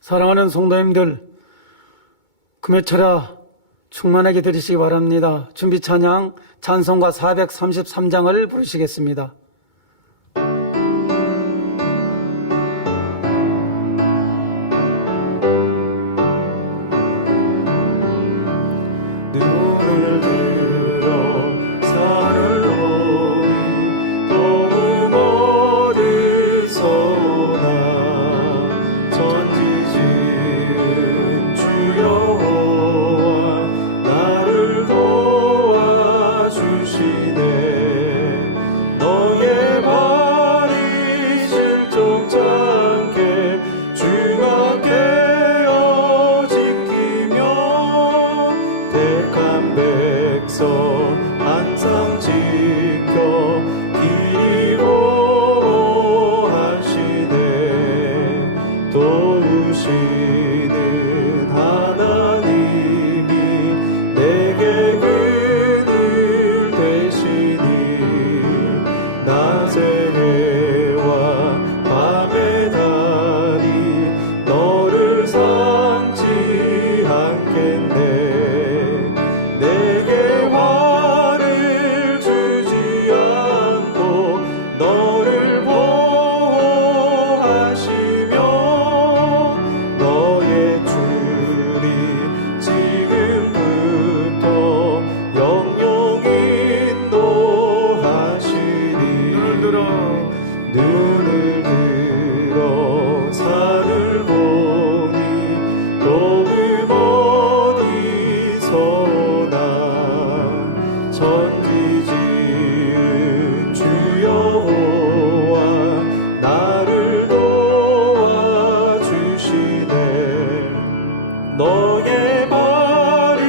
사랑하는 성도님들, 금요철야 충만하게 들으시기 바랍니다. 준비 찬양 찬송가 433장을 부르시겠습니다. 눈을 들어 산을 보니 도움 어디서나 천지 지은 주 여호와 나를 도와주시네. 너의 발이 실족치 않게 주가 깨어 지키며 택한 백성 항상 지켜 길이 보호하시네. 도우시는 하나님이 내게 그늘 되시니 낮의 해와 밤의 달이 너를 상지 않겠네. 내게 화를 주지 않고 너를 보호하시며 너의 줄이 지금부터 영영히 인도하시리. 눈을 들어 산을 보니 도움 어디서나 천지 지은 주 여호와 나를 도와주시네. 너의 발이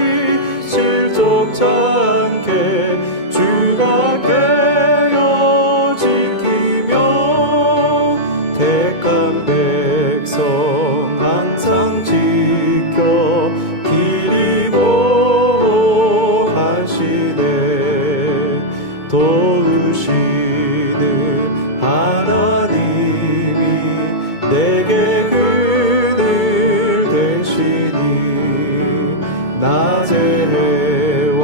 실족치 않게 주가 깨어 지키며 택한 백성 항상 지켜 길이 보호하시네. 도우시는 하나님이 내게 그늘 되시니 낮의 해와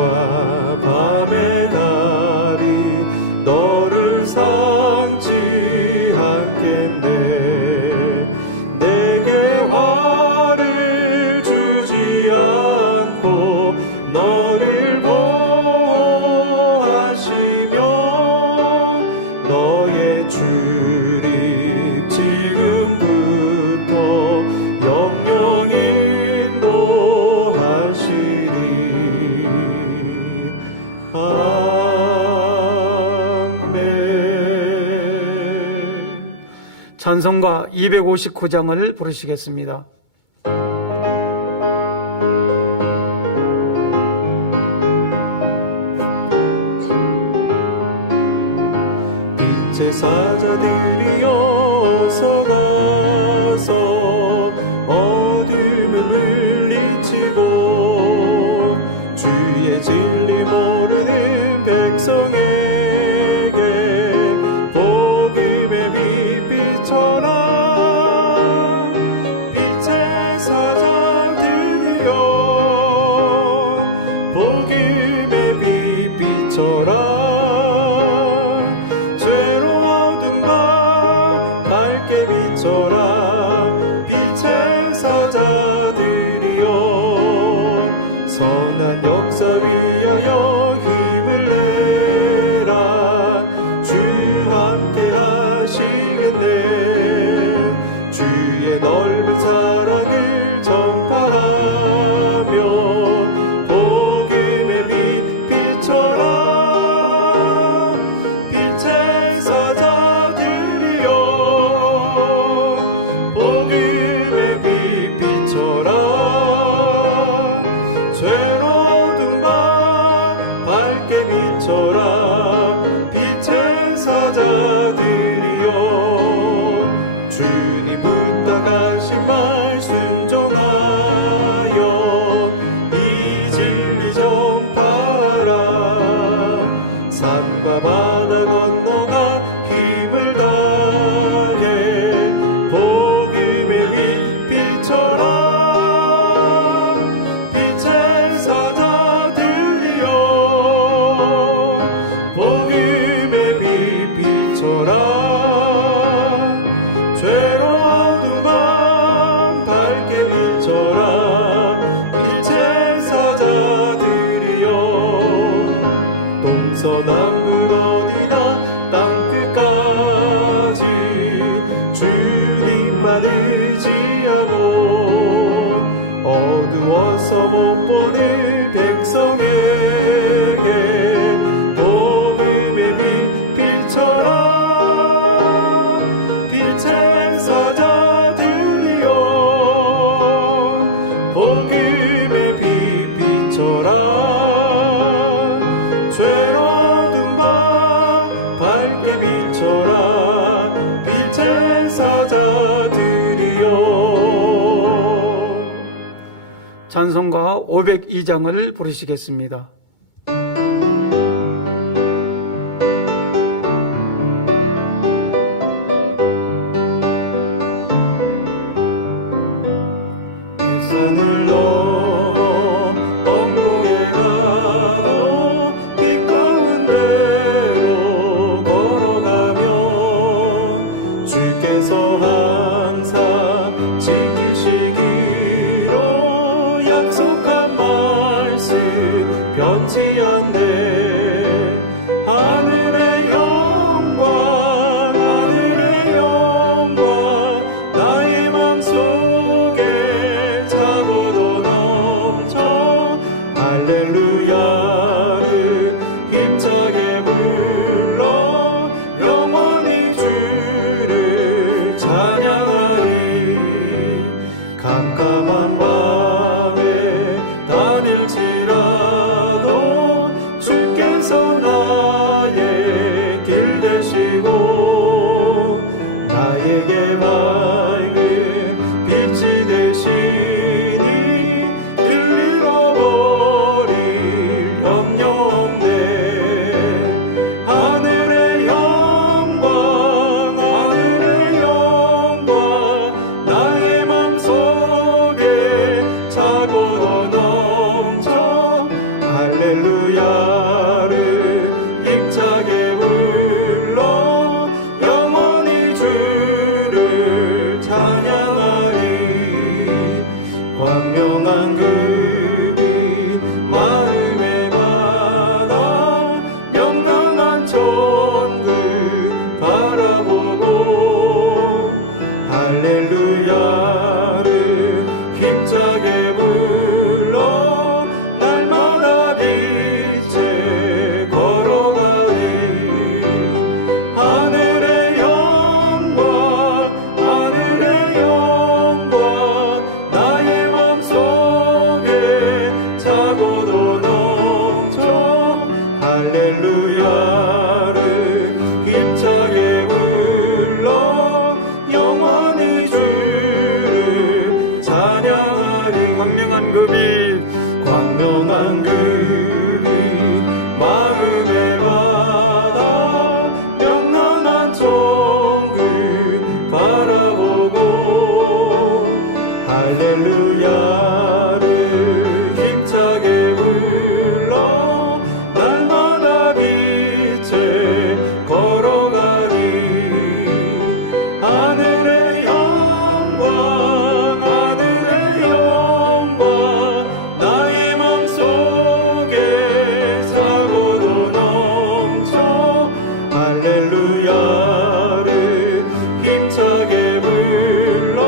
밤의 달이 너를 상지 않겠네. 내게 화를 주지 않고 너를 보호하시며 너의 출입 지금부터 영영히 인도하시리. 아멘. 찬송가 259장을 부르시겠습니다. 빛의 사자들이 어서 가서 어둠을 물리치고 주의 진리 모르는 백성에게 복음의 빛 비춰라. 빛의 사자들이여 복음의 빛 비춰라. 죄로 어둠 벌써 못 보는 백성에게 복음의 빛 비춰라. 빛의 사자들이여 복음의 빛 비춰라. 죄어둔 밤 밝게 비춰라. 빛의 사자들이여. 찬송가 502장을 부르시겠습니다. 산을 넘어 언덕에 가도 빛 가운데로 걸어가며 주께서 항상 지키시기로 약속한 말씀 변치 않네. 하늘의 영광 하늘의 영광 나의 맘속에 차고도 넘쳐. 할렐루야를 힘차게 불러 영원히 주를 찬양하리. 캄캄한 밤에 다닐지라도 주께서 나의 길 되시고 나에게 밝은 빛이 되시니 길 잃어버릴 염려 없네. 하늘의 영광 하늘의 영광 나의 맘속에 차고도 넘쳐. 할렐루야를 힘차게 불러 영원히 주를 찬양하리. 광명한 그 빛 마음에 받아 명랑한 천국 바라보고. 할렐루야를 힘차게 불러 날마다 빛에 걸어가리. 하늘의 영광 하늘의 영광 나의 맘속에 차고도 넘쳐. 할렐루야를 힘차게 불러 영원히 주를 찬양하리. 광명한 그 빛 광명한 그 빛 마음에 받아 명랑한 천국 바라보고. 할렐루야를 힘차게 불러 날마다 빛에 걸어가리. 하늘의 영광 하늘의 영광 나의 맘속에 차고도 넘쳐. 할렐루야를 힘차게 불러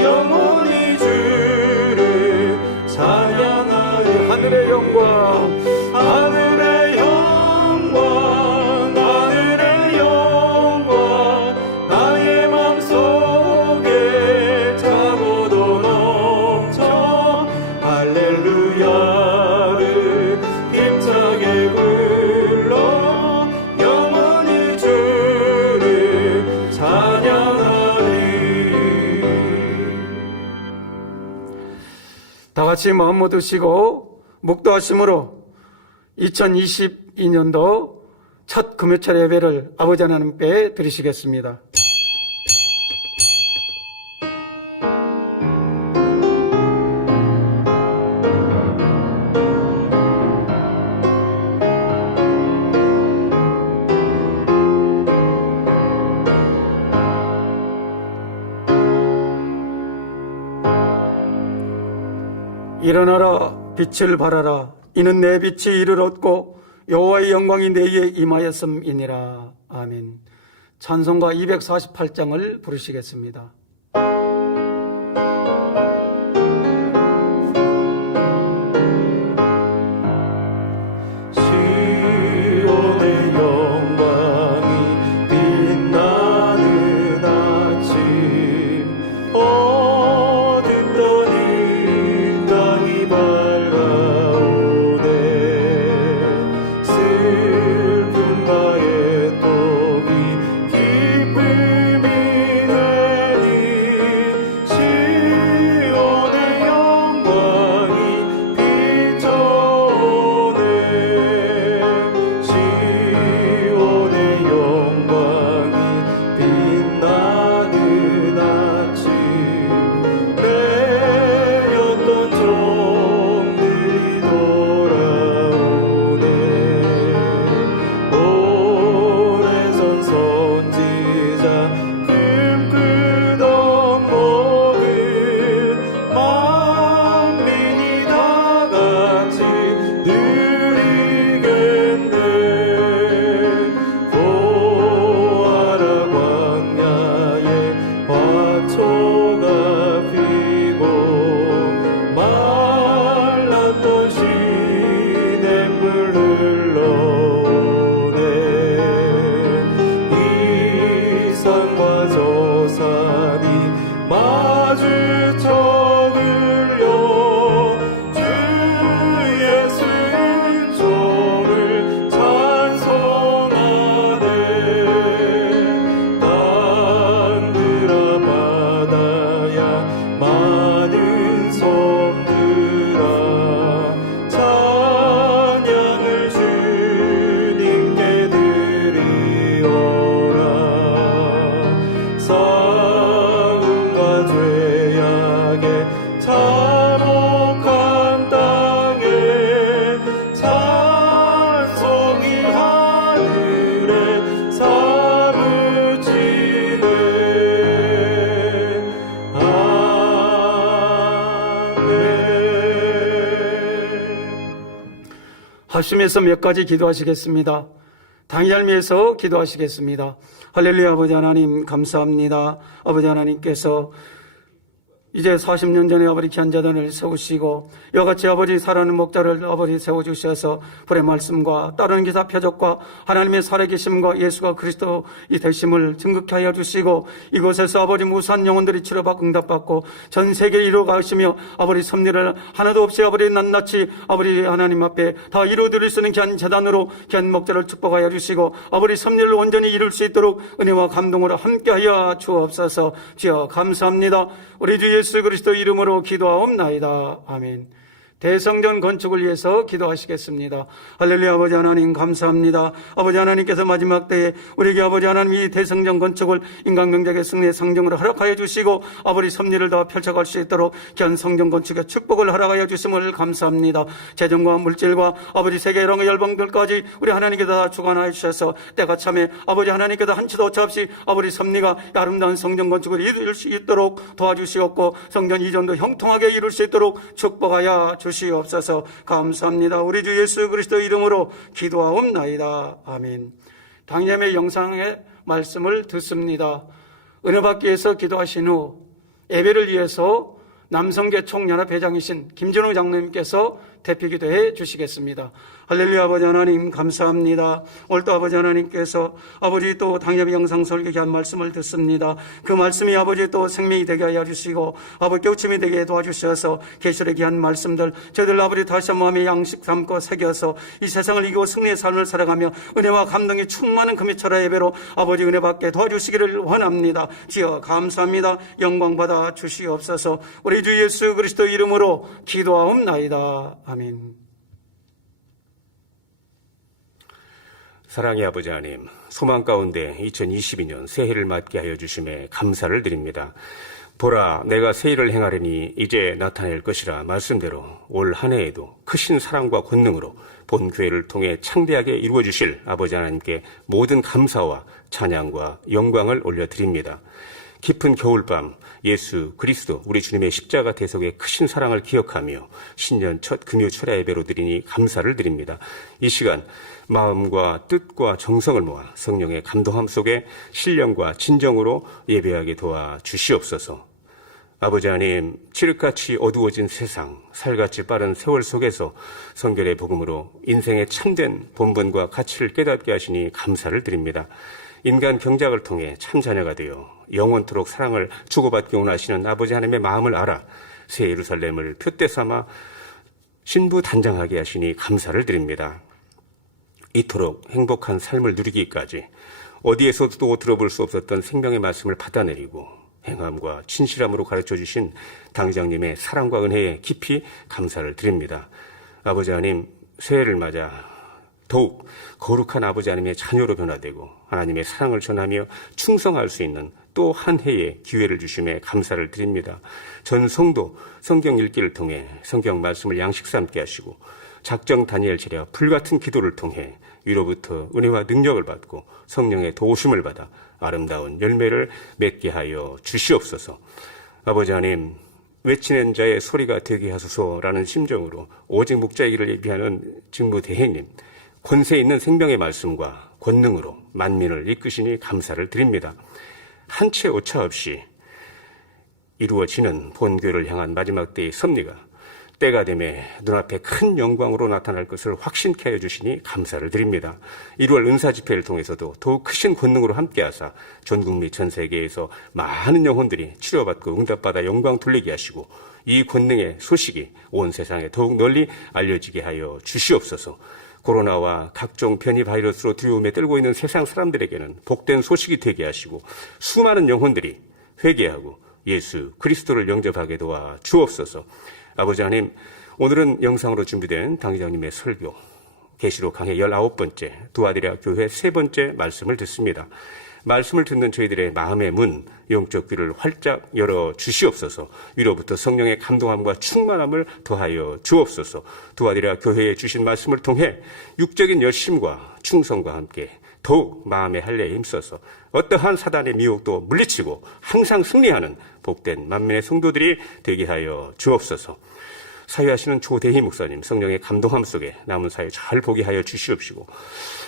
영원히 주를 찬양하리. 하늘의 영광 하늘의 영광 하늘의 영광 나의 맘속에 차고도 넘쳐. 할렐루야를 힘차게 불러 영원히 주를 찬양하리. 다 같이 마음 모두시고 묵도하심으로 2022년도 첫 금요철 예배를 아버지 하나님께 드리시겠습니다. 일어나라 빛을 발하라. 이는 내 빛이 이를 얻고 여호와의 영광이 내게 임하였음이니라. 아멘. 찬송가 248장을 부르시겠습니다. 합심해서 몇 가지 기도하시겠습니다. 당열미에서 기도하시겠습니다. 할렐루야. 아버지 하나님 감사합니다. 아버지 하나님께서 이제 40년 전에 아버지 귀한 재단을 세우시고 이같이 아버지 사랑하는 목자를 아버지 세워주셔서 불의 말씀과 따르는 기사 표적과 하나님의 살아계심과 예수가 그리스도의 되심을 증거케 하여 주시고 이곳에서 아버지 무수한 영혼들이 치료받고 응답받고 전 세계에 이루어가시며 아버지 섭리를 하나도 없이 아버지 낱낱이 아버지 하나님 앞에 다 이루어드릴 수 있는 귀한 재단으로 귀한 목자를 축복하여 주시고 아버지 섭리를 온전히 이룰 수 있도록 은혜와 감동으로 함께하여 주옵소서. 주여 감사합니다. 우리 주 예수 그리스도 이름으로 기도하옵나이다. 아멘. 대성전 건축을 위해서 기도하시겠습니다. 할렐루야. 아버지 하나님 감사합니다. 아버지 하나님께서 마지막 때에 우리에게 아버지 하나님 이 대성전 건축을 인간경제의 승리의 상징으로 허락하여 주시고 아버지 섭리를 더 펼쳐갈 수 있도록 귀한 성전 건축의 축복을 허락하여 주심을 감사합니다. 재정과 물질과 아버지 세계 여러 열방들까지 우리 하나님께서 다 주관하여 주셔서 때가 참에 아버지 하나님께서 한치도 오차없이 아버지 섭리가 아름다운 성전 건축을 이룰 수 있도록 도와주시옵고 성전 이전도 형통하게 이룰 수 있도록 축복하여 주시옵소서. 감사합니다. 우리 주 예수 그리스도 이름으로 기도하옵나이다. 아멘. 당념의 영상의 말씀을 듣습니다. 은혜 받기 위해서 기도하신 후 예배를 위해서 남성계 총연합회장이신 김진호 장로님께서 대피기도해 주시겠습니다. 할렐루야. 아버지 하나님 감사합니다. 오늘 또 아버지 하나님께서 아버지 또 당협의 영상 설교에 한 말씀을 듣습니다. 그 말씀이 아버지 또 생명이 되게 하여 주시고 아버지 깨우침이 되게 도와주셔서 계시록에 귀한 말씀들 저희들 아버지 다시 한번 마음의 양식 삼고 새겨서 이 세상을 이기고 승리의 삶을 살아가며 은혜와 감동이 충만한 금요철의 예배로 아버지 은혜 받게 도와주시기를 원합니다. 주여 감사합니다. 영광 받아 주시옵소서. 우리 주 예수 그리스도 이름으로 기도하옵나이다. 아멘. 사랑의 아버지 하나님, 소망 가운데 2022년 새해를 맞게 하여 주심에 감사를 드립니다. 보라, 내가 새일을 행하려니 이제 나타낼 것이라 말씀대로 올 한 해에도 크신 사랑과 권능으로 본 교회를 통해 창대하게 이루어 주실 아버지 하나님께 모든 감사와 찬양과 영광을 올려드립니다. 깊은 겨울밤 예수 그리스도 우리 주님의 십자가 대속의 크신 사랑을 기억하며 신년 첫 금요 철야 예배로 드리니 감사를 드립니다. 이 시간 마음과 뜻과 정성을 모아 성령의 감동함 속에 신령과 진정으로 예배하게 도와 주시옵소서. 아버지 하나님, 칠흑같이 어두워진 세상, 살같이 빠른 세월 속에서 성결의 복음으로 인생의 참된 본분과 가치를 깨닫게 하시니 감사를 드립니다. 인간 경작을 통해 참 자녀가 되어 영원토록 사랑을 주고받기 원하시는 아버지 하나님의 마음을 알아 새 예루살렘을 표대 삼아 신부단장하게 하시니 감사를 드립니다. 이토록 행복한 삶을 누리기까지 어디에서도 들어볼 수 없었던 생명의 말씀을 받아내리고 행함과 진실함으로 가르쳐주신 당회장님의 사랑과 은혜에 깊이 감사를 드립니다. 아버지 하나님, 새해를 맞아 더욱 거룩한 아버지 하나님의 자녀로 변화되고 하나님의 사랑을 전하며 충성할 수 있는 또 한 해의 기회를 주심에 감사를 드립니다. 전 성도 성경 읽기를 통해 성경 말씀을 양식 삼게 하시고 작정 다니엘 제랴 불같은 기도를 통해 위로부터 은혜와 능력을 받고 성령의 도우심을 받아 아름다운 열매를 맺게 하여 주시옵소서. 아버지 하나님, 외치는 자의 소리가 되게 하소서라는 심정으로 오직 목자의 길을 예비하는 직무대행님, 권세 있는 생명의 말씀과 권능으로 만민을 이끄시니 감사를 드립니다. 한 채 오차 없이 이루어지는 본교를 향한 마지막 때의 섭리가 때가 되매 눈앞에 큰 영광으로 나타날 것을 확신케 하여 주시니 감사를 드립니다. 1월 은사집회를 통해서도 더욱 크신 권능으로 함께하사 전국 및 전 세계에서 많은 영혼들이 치료받고 응답받아 영광 돌리게 하시고 이 권능의 소식이 온 세상에 더욱 널리 알려지게 하여 주시옵소서. 코로나와 각종 변이 바이러스로 두려움에 떨고 있는 세상 사람들에게는 복된 소식이 되게 하시고 수많은 영혼들이 회개하고 예수 그리스도를 영접하게 도와 주옵소서. 아버지 하나님, 오늘은 영상으로 준비된 당회장님의 설교 계시록 강해 19번째 두아디라 교회 3번째 말씀을 듣습니다. 말씀을 듣는 저희들의 마음의 문, 영적 귀를 활짝 열어 주시옵소서. 위로부터 성령의 감동함과 충만함을 더하여 주옵소서. 두아디라 교회에 주신 말씀을 통해 육적인 열심과 충성과 함께 더욱 마음의 할례에 힘써서 어떠한 사단의 미혹도 물리치고 항상 승리하는 복된 만민의 성도들이 되게 하여 주옵소서. 사회하시는 조대희 목사님 성령의 감동함 속에 남은 사회 잘 보게 하여 주시옵시고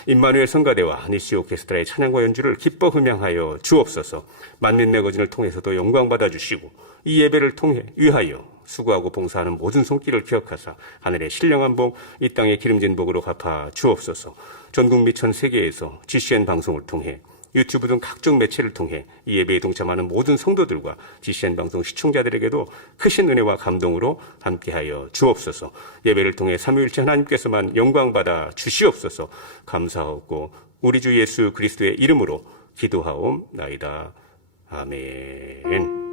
임마누엘 성가대와 니시 오케스트라의 찬양과 연주를 기뻐 흠양하여 주옵소서. 만민 매거진을 통해서도 영광받아 주시고 이 예배를 통해 위하여 수고하고 봉사하는 모든 손길을 기억하사 하늘의 신령한 복, 이 땅의 기름진 복으로 갚아 주옵소서. 전국 및 전 세계에서 GCN 방송을 통해 유튜브 등 각종 매체를 통해 이 예배에 동참하는 모든 성도들과 GCN 방송 시청자들에게도 크신 은혜와 감동으로 함께하여 주옵소서. 예배를 통해 삼위일체 하나님께서만 영광받아 주시옵소서. 감사하고 우리 주 예수 그리스도의 이름으로 기도하옵나이다. 아멘.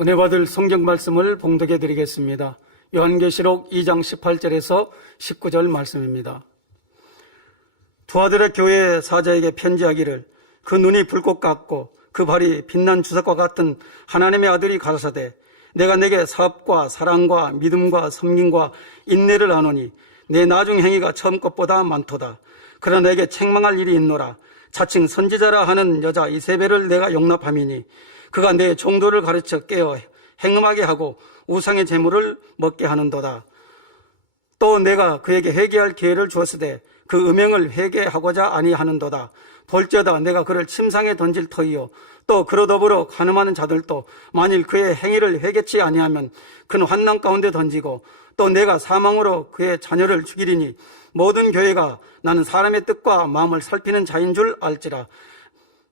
은혜 받을 성경 말씀을 봉독해 드리겠습니다. 요한계시록 2장 18절에서 19절 말씀입니다. 두 아들의 교회 사자에게 편지하기를 그 눈이 불꽃 같고 그 발이 빛난 주석과 같은 하나님의 아들이 가라사대 내가 내게 사업과 사랑과 믿음과 섬김과 인내를 아노니 내 나중 행위가 처음 것보다 많도다. 그러나 내게 책망할 일이 있노라. 자칭 선지자라 하는 여자 이세벨을 내가 용납함이니 그가 내 종도를 가르쳐 깨어 행음하게 하고 우상의 제물을 먹게 하는도다. 또 내가 그에게 회개할 기회를 주었으되 그 음행을 회개하고자 아니하는도다. 볼지어다 내가 그를 침상에 던질 터이요 또 그로 더불어 간음하는 자들도 만일 그의 행위를 회개치 아니하면 그는 환난 가운데 던지고 또 내가 사망으로 그의 자녀를 죽이리니 모든 교회가 나는 사람의 뜻과 마음을 살피는 자인 줄 알지라.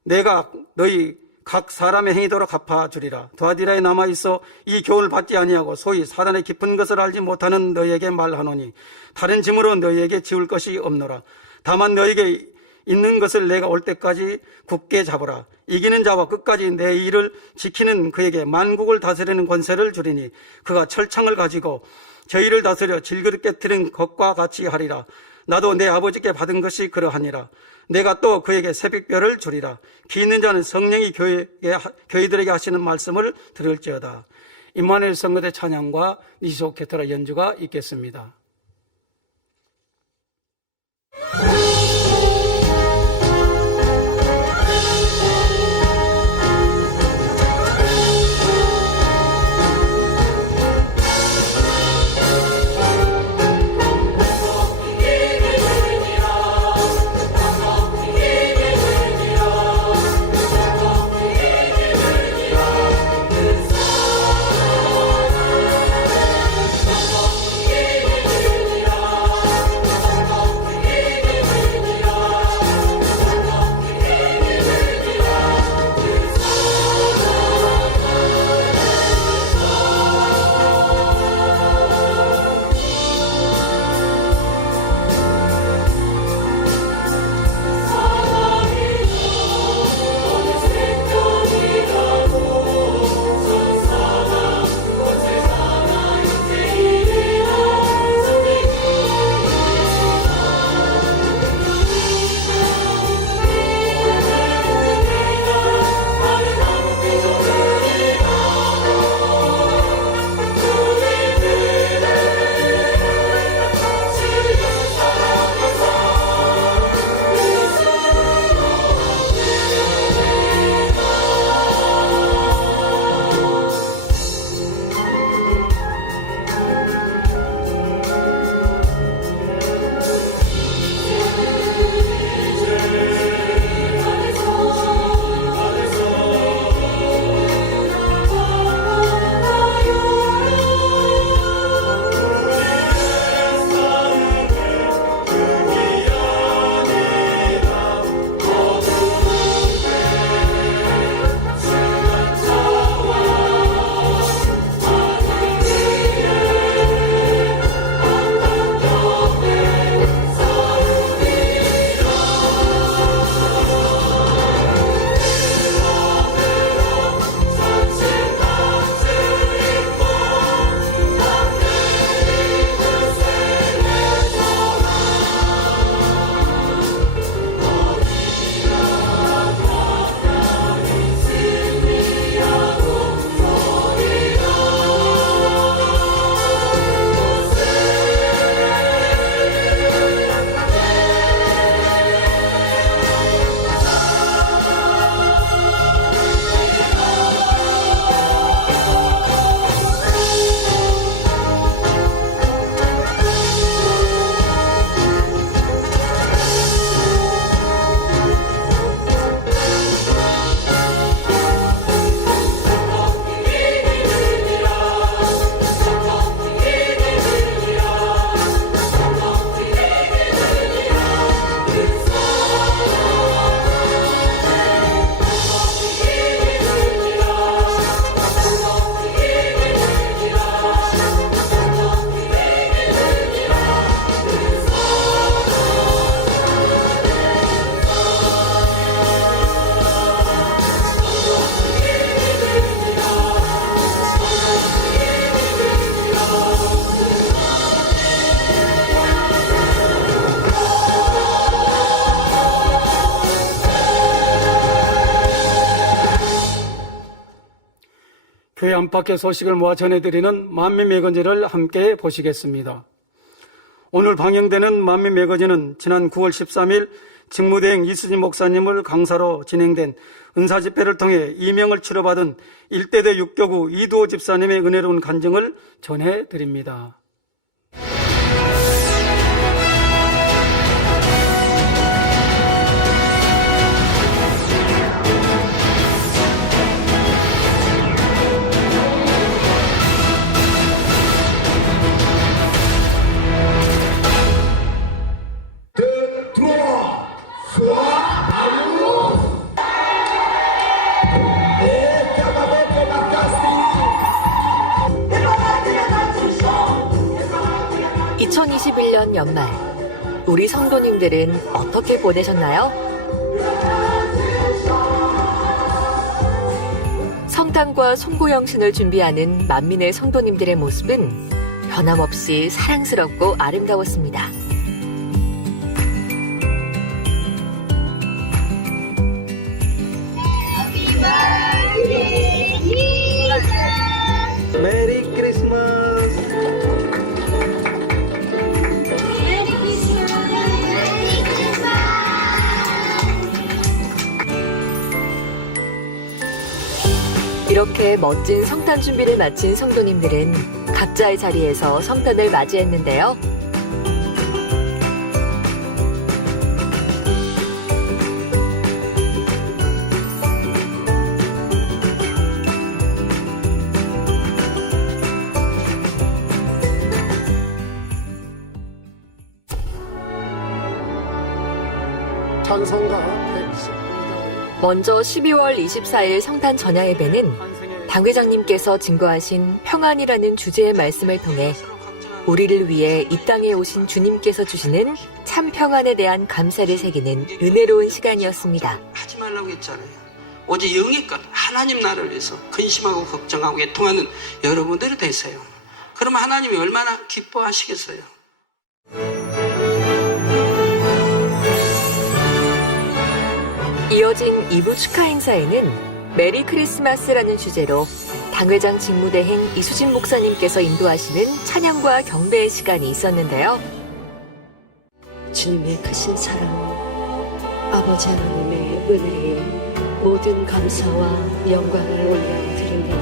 내가 너희 각 사람의 행위대로 갚아주리라. 두아디라에 남아있어 이 교훈을 받지 아니하고 소위 사단의 깊은 것을 알지 못하는 너희에게 말하노니 다른 짐으로 너희에게 지울 것이 없노라. 다만 너희에게 있는 것을 내가 올 때까지 굳게 잡으라. 이기는 자와 끝까지 내 일을 지키는 그에게 만국을 다스리는 권세를 주리니 그가 철창을 가지고 저희를 다스려 질그릇 깨뜨린 것과 같이 하리라. 나도 내 아버지께 받은 것이 그러하니라. 내가 또 그에게 새벽별을 주리라. 귀 있는 자는 성령이 교회들에게 하시는 말씀을 들을지어다. 임마누엘 성가대 찬양과 니시 오케스트라 연주가 있겠습니다. 그 안팎의 소식을 모아 전해드리는 만민매거진을 함께 보시겠습니다. 오늘 방영되는 만민매거진은 지난 9월 13일 직무대행 이수진 목사님을 강사로 진행된 은사집회를 통해 이명을 치료받은 일대대 육교구 이두호 집사님의 은혜로운 간증을 전해드립니다. 이 2021년 연말, 우리 성도님들은 어떻게 보내셨나요? 성탄과 송구영신을 준비하는 만민의 성도님들의 모습은 변함없이 사랑스럽고 아름다웠습니다. 메리 크리스마스. 이렇게 멋진 성탄 준비를 마친 성도님들은 각자의 자리에서 성탄을 맞이했는데요. 찬송가 110. 먼저 12월 24일 성탄 전야 예배는 당 회장님께서 증거하신 평안이라는 주제의 말씀을 통해 우리를 위해 이 땅에 오신 주님께서 주시는 참 평안에 대한 감사를 새기는 은혜로운 시간이었습니다. 하지 말라고 했잖아요. 오직 영예껏 하나님 나라를 위해서 근심하고 걱정하고 애통하는 여러분들이 되세요. 그러면 하나님이 얼마나 기뻐하시겠어요. 이어진 2부 축하 행사에는 메리 크리스마스라는 주제로 당회장 직무대행 이수진 목사님께서 인도하시는 찬양과 경배의 시간이 있었는데요. 주님의 크신 사랑, 아버지 하나님의 은혜에 모든 감사와 영광을 올려드립니다.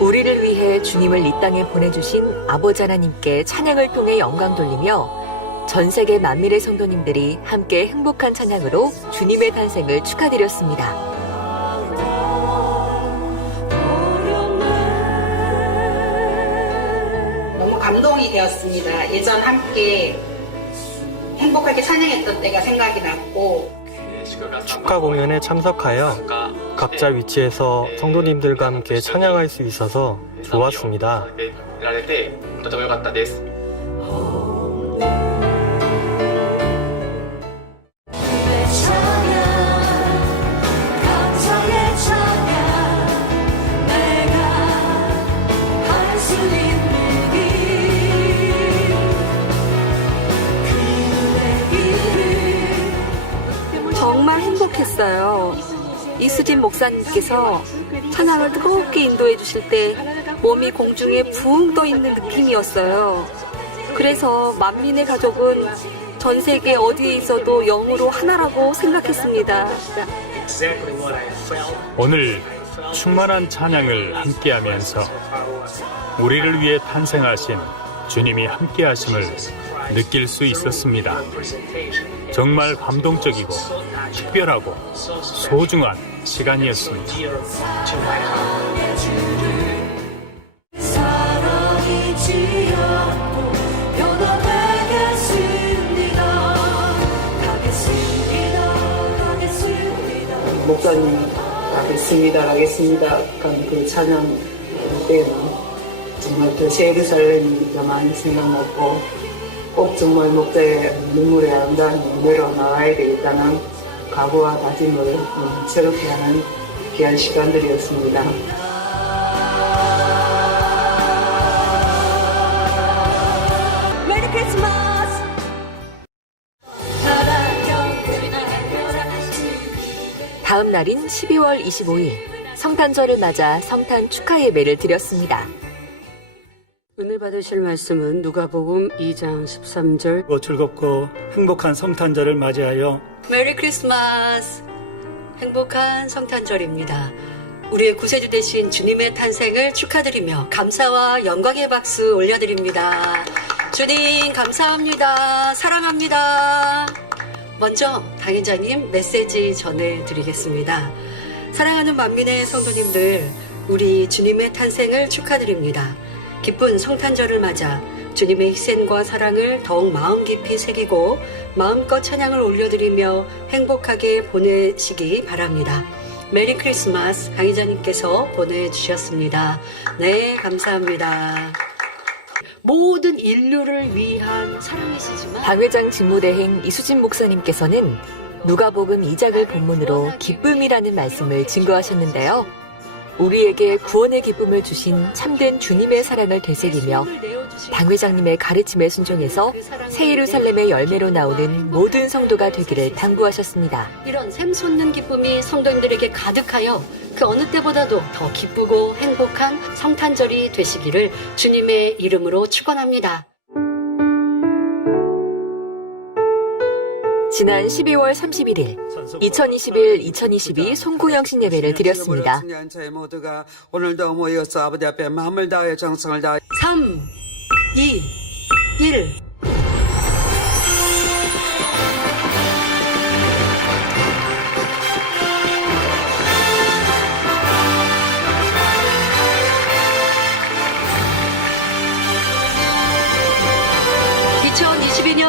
우리를 위해 주님을 이 땅에 보내주신 아버지 하나님께 찬양을 통해 영광 돌리며 전 세계 만민의 성도님들이 함께 행복한 찬양으로 주님의 탄생을 축하드렸습니다. 너무 감동이 되었습니다. 예전 함께 행복하게 찬양했던 때가 생각이 났고 축하 공연에 참석하여 각자 위치에서 성도님들과 함께 찬양할 수 있어서 좋았습니다. 정말 행복했어요. 이수진 목사님께서 찬양을 뜨겁게 인도해 주실 때 몸이 공중에 붕 떠 있는 느낌이었어요. 그래서 만민의 가족은 전 세계 어디에 있어도 영으로 하나라고 생각했습니다. 오늘 충만한 찬양을 함께하면서 우리를 위해 탄생하신 주님이 함께하심을 느낄 수 있었습니다. 정말 감동적이고 특별하고 소중한 시간이었습니다. 목사님 가겠습니다 한 그 찬양 때는 정말 그 예루살렘이 더 많이 생각났고 꼭 정말 목사의 눈물의 아름다운 은혜로 나와야 되겠다는 각오와 다짐을 새롭게 하는 귀한 시간들이었습니다. 메리 크리스마스! 다음 날인 12월 25일 성탄절을 맞아 성탄 축하 예배를 드렸습니다. 오늘 받으실 말씀은 누가복음 2장 13절. 즐겁고 행복한 성탄절을 맞이하여 메리 크리스마스! 행복한 성탄절입니다. 우리의 구세주 되신 주님의 탄생을 축하드리며 감사와 영광의 박수 올려드립니다. 주님 감사합니다. 사랑합니다. 먼저 당회장님 메시지 전해드리겠습니다. 사랑하는 만민의 성도님들, 우리 주님의 탄생을 축하드립니다. 기쁜 성탄절을 맞아 주님의 희생과 사랑을 더욱 마음 깊이 새기고 마음껏 찬양을 올려드리며 행복하게 보내시기 바랍니다. 메리 크리스마스 강의자님께서 보내주셨습니다. 네, 감사합니다. 모든 인류를 위한 사랑이시지만 당회장 직무대행 이수진 목사님께서는 누가복음 2장을 본문으로 기쁨이라는 말씀을 증거하셨는데요. 우리에게 구원의 기쁨을 주신 참된 주님의 사랑을 되새기며 당회장님의 가르침에 순종해서 새 예루살렘의 열매로 나오는 모든 성도가 되기를 당부하셨습니다. 이런 샘솟는 기쁨이 성도님들에게 가득하여 그 어느 때보다도 더 기쁘고 행복한 성탄절이 되시기를 주님의 이름으로 축원합니다. 지난 12월 31일 2021-2022 송구영신 예배를 드렸습니다. 저희 모두가 오늘도 모여서 아버지 앞에 마음을 다해 정성을 다해 3, 2, 1.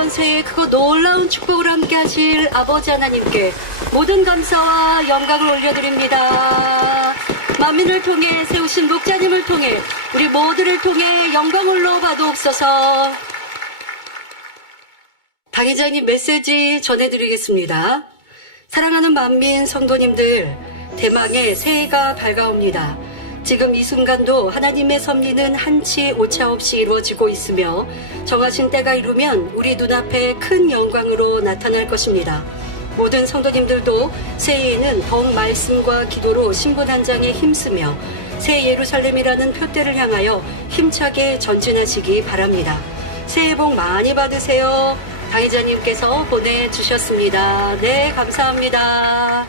새해 크고 놀라운 축복을 함께 하실 아버지 하나님께 모든 감사와 영광을 올려드립니다. 만민을 통해 세우신 목자님을 통해 우리 모두를 통해 영광을 올려 받아옵소서. 당회장님 메시지 전해드리겠습니다. 사랑하는 만민 성도님들, 대망의 새해가 밝아옵니다. 지금 이 순간도 하나님의 섭리는 한치 오차 없이 이루어지고 있으며 정하신 때가 이루면 우리 눈앞에 큰 영광으로 나타날 것입니다. 모든 성도님들도 새해에는 더욱 말씀과 기도로 신분 한 장에 힘쓰며 새 예루살렘이라는 표대를 향하여 힘차게 전진하시기 바랍니다. 새해 복 많이 받으세요. 당회장님께서 보내주셨습니다. 네, 감사합니다.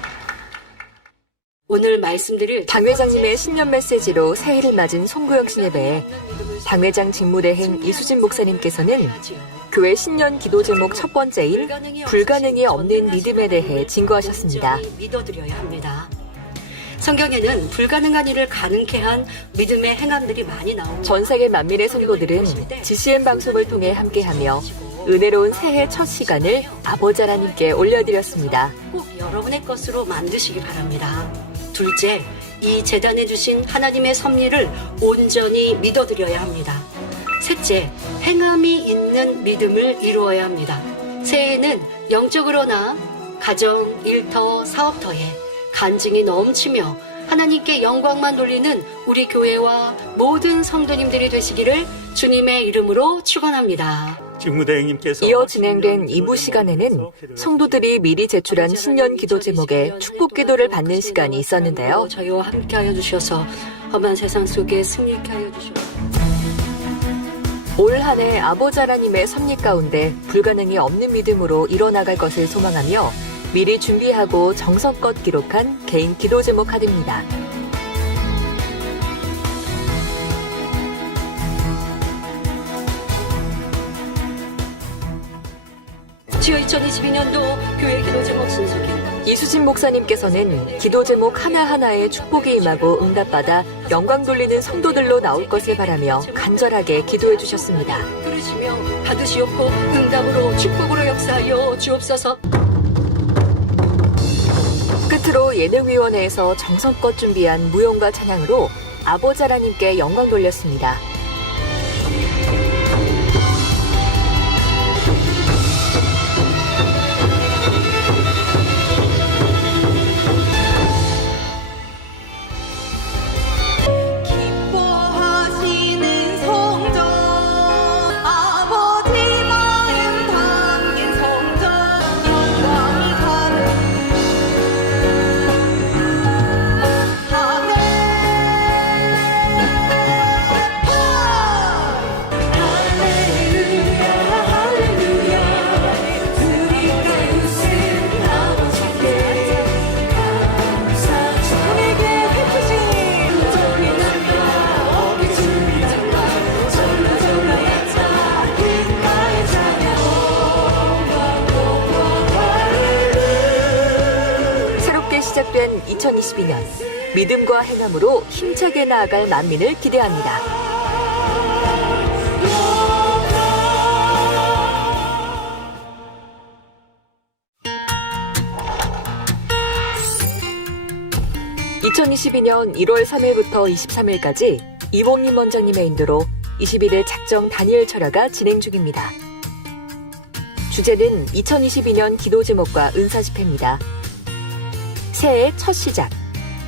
오늘 말씀드릴 당회장님의 신년 메시지로 새해를 맞은 송구영신 예배에 당회장 직무대행 이수진 목사님께서는 교회 신년 기도 제목 첫 번째인 불가능이 없는 믿음에 대해 증거하셨습니다. 믿어드려야 합니다. 성경에는 불가능한 일을 가능케 한 믿음의 행함들이 많이 나옵니다. 전 세계 만민의 성도들은 GCN 방송을 통해 함께하며 은혜로운 새해 첫 시간을 아버지 하나님께 올려드렸습니다. 꼭 여러분의 것으로 만드시기 바랍니다. 둘째, 이 재단에 주신 하나님의 섭리를 온전히 믿어드려야 합니다. 셋째, 행함이 있는 믿음을 이루어야 합니다. 새해에는 영적으로나 가정, 일터, 사업터에 간증이 넘치며 하나님께 영광만 돌리는 우리 교회와 모든 성도님들이 되시기를 주님의 이름으로 축원합니다. 이어 진행된 2부 시간에는 성도들이 미리 제출한 신년 기도 제목에 축복 기도를 받는 시간이 있었는데요. 저희와 함께하여 주셔서 험한 세상 속에 승리케 하여 주시옵소서. 올 한 해 아버지 하나님의 섭리 가운데 불가능이 없는 믿음으로 이뤄나갈 것을 소망하며 미리 준비하고 정성껏 기록한 개인 기도 제목 카드입니다. 지어 2022년도 교회 기도 제목 순서기 이수진 목사님께서는 기도 제목 하나하나에 축복이 임하고 응답받아 영광 돌리는 성도들로 나올 것을 바라며 간절하게 기도해 주셨습니다. 들으시며 받으시옵고 응답으로 축복으로 역사하여 주옵소서. 끝으로 예능위원회에서 정성껏 준비한 무용과 찬양으로 아버지 하나님께 영광 돌렸습니다. 2022년 믿음과 행함으로 힘차게 나아갈 만민을 기대합니다. (2022년 1월 3일부터 23일까지) 이봉림 원장님의 인도로 21일 작정 다니엘 철야가 진행 중입니다. 주제는 2022년 기도 제목과 은사 집회입니다. 새해의 첫 시작,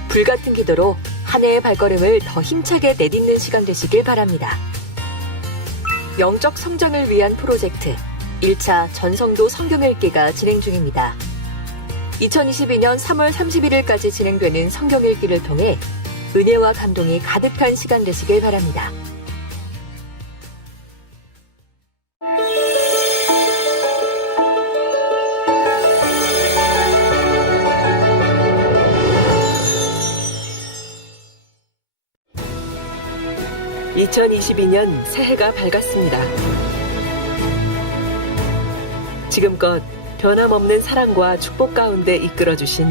불같은 기도로 한 해의 발걸음을 더 힘차게 내딛는 시간 되시길 바랍니다. 영적 성장을 위한 프로젝트 1차 전성도 성경 읽기가 진행 중입니다. 2022년 3월 31일까지 진행되는 성경 읽기를 통해 은혜와 감동이 가득한 시간 되시길 바랍니다. (2022년) 새해가 밝았습니다. 지금껏 변함없는 사랑과 축복 가운데 이끌어주신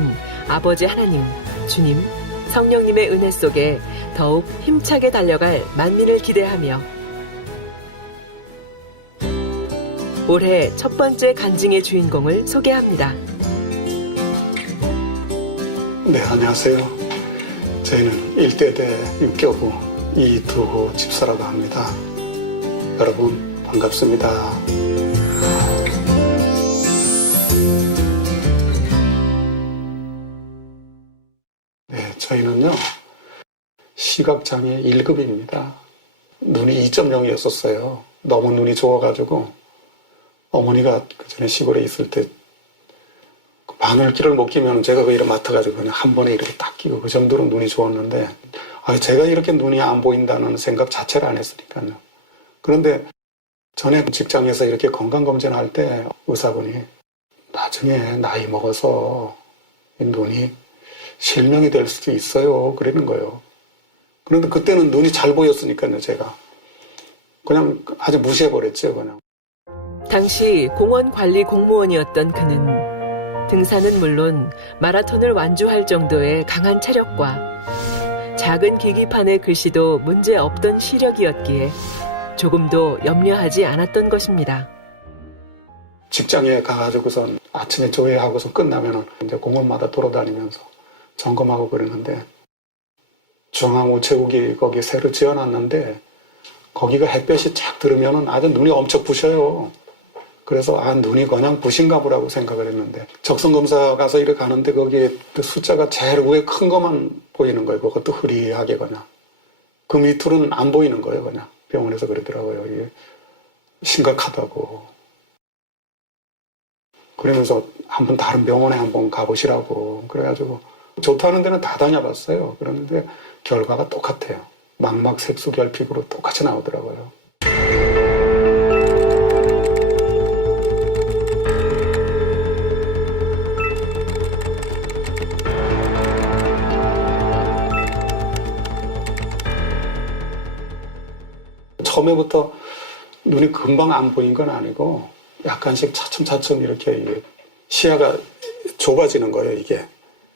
아버지 하나님, 주님, 성령님의 은혜 속에 더욱 힘차게 달려갈 만민을 기대하며 올해 첫 번째 간증의 주인공을 소개합니다. 네, 안녕하세요. 저희는 1대대 6교구 이두호 집사라고 합니다. 여러분 반갑습니다. 네, 저희는요 시각장애 1급입니다. 눈이 2.0이었었어요. 너무 눈이 좋아가지고 어머니가 그전에 시골에 있을 때 바늘길을 못 끼면 제가 그 일을 맡아가지고 그냥 한 번에 이렇게 딱 끼고 그 정도로 눈이 좋았는데 제가 이렇게 눈이 안 보인다는 생각 자체를 안 했으니까요. 그런데 전에 직장에서 이렇게 건강검진할 때 의사분이 나중에 나이 먹어서 눈이 실명이 될 수도 있어요 그러는 거예요. 그런데 그때는 눈이 잘 보였으니까요. 제가 그냥 아주 무시해버렸죠. 그냥. 당시 공원관리 공무원이었던 그는 등산은 물론 마라톤을 완주할 정도의 강한 체력과 작은 계기판의 글씨도 문제없던 시력이었기에 조금도 염려하지 않았던 것입니다. 직장에 가가지고선 아침에 조회하고서 끝나면은 이제 공원마다 돌아다니면서 점검하고 그러는데 중앙우체국이 거기 새로 지어놨는데 거기가 햇볕이 쫙 들으면은 아주 눈이 엄청 부셔요. 그래서 눈이 그냥 부신가 보라고 생각을 했는데 적성검사 가서 이렇게 가는데 거기에 그 숫자가 제일 위에 큰 것만 보이는 거예요. 그것도 흐리하게 그냥. 그 밑으로는 안 보이는 거예요. 그냥 병원에서 그러더라고요. 이게 심각하다고. 그러면서 한번 다른 병원에 한번 가보시라고. 그래가지고 좋다는 데는 다 다녀봤어요. 그런데 결과가 똑같아요. 망막 색소 결핍으로 똑같이 나오더라고요. 처음에부터 눈이 금방 안 보인 건 아니고 약간씩 차츰차츰 이렇게 시야가 좁아지는 거예요. 이게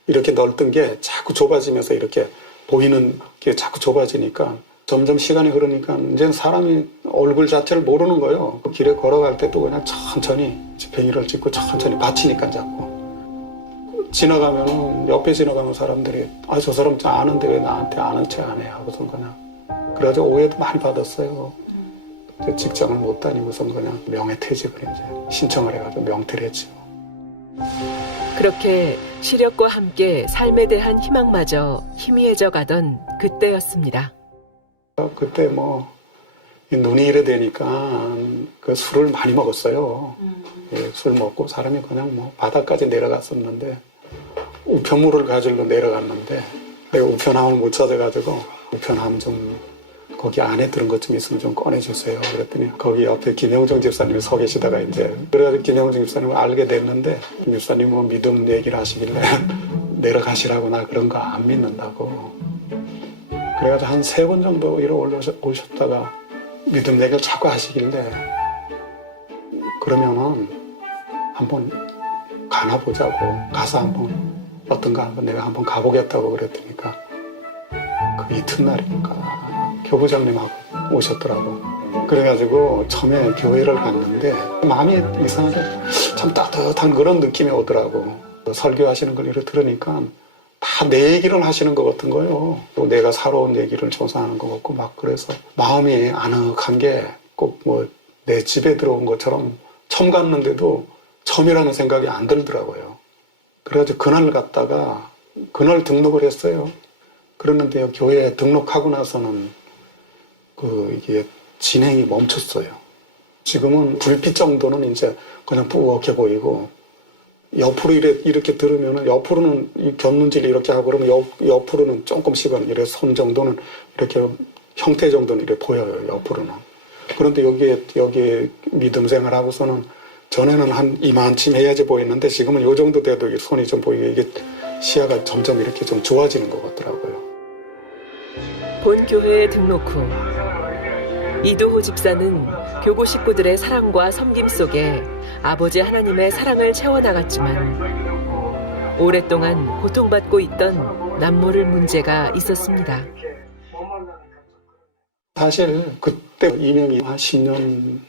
이렇게 넓던 게 자꾸 좁아지면서 이렇게 보이는 게 자꾸 좁아지니까 점점 시간이 흐르니까 이제는 사람이 얼굴 자체를 모르는 거예요. 그 길에 걸어갈 때도 그냥 천천히 지팽이를 짚고 천천히 받치니까 자꾸 지나가면은 옆에 지나가면 사람들이 저 사람 아는데 왜 나한테 아는 체 안 해 하고선 그냥 그래가지고 오해도 많이 받았어요. 직장을 못 다니고선 그냥 명예퇴직을 이제 신청을 해가지고 명퇴를 했죠. 그렇게 시력과 함께 삶에 대한 희망마저 희미해져 가던 그때였습니다. 그때 눈이 이래 되니까 그 술을 많이 먹었어요. 술 먹고 사람이 그냥 바닥까지 내려갔었는데 우편물을 가지고 내려갔는데 내가 우편함을 못 찾아가지고 우편함 좀 거기 안에 들은 것 좀 있으면 좀 꺼내주세요. 그랬더니 거기 옆에 김영정 집사님이 서 계시다가 이제 그래가지고 김영정 집사님을 알게 됐는데 김 집사님은 믿음 얘기를 하시길래 내려가시라고 나 그런 거 안 믿는다고. 그래가지고 한 3번 정도 이러 오셨다가 믿음 얘기를 자꾸 하시길래 그러면은 한번 가나 보자고 가서 한번 어떤가 한번 내가 한번 가보겠다고 그랬더니까 그 이튿날이니까 교부장님하고 오셨더라고. 그래가지고 처음에 교회를 갔는데 마음이 이상하게 참 따뜻한 그런 느낌이 오더라고. 설교하시는 걸 이렇게 들으니까 다 내 얘기를 하시는 것 같은 거예요. 또 내가 살아온 얘기를 조사하는 것 같고 막 그래서 마음이 아늑한 게 꼭 뭐 내 집에 들어온 것처럼 처음 갔는데도 처음이라는 생각이 안 들더라고요. 그래가지고 그날 갔다가 그날 등록을 했어요. 그러는데요, 교회에 등록하고 나서는 이게 진행이 멈췄어요. 지금은 불빛 정도는 이제 그냥 뿌옇게 보이고, 옆으로 이렇게 들으면은, 옆으로는 이 곁눈질이 이렇게 하고, 그러면 옆으로는 조금씩은 이렇게 손 정도는 이렇게 형태 정도는 이렇게 보여요, 옆으로는. 그런데 여기에 믿음 생활하고서는 전에는 한 이만큼 해야지 보였는데 지금은 요 정도 돼도 손이 좀 보이게 이게 시야가 점점 이렇게 좀 좋아지는 것 같더라고요. 본 교회에 등록 후 이두호 집사는 교구 식구들의 사랑과 섬김 속에 아버지 하나님의 사랑을 채워나갔지만 오랫동안 고통받고 있던 남모를 문제가 있었습니다. 사실 그때 이명이 한 10년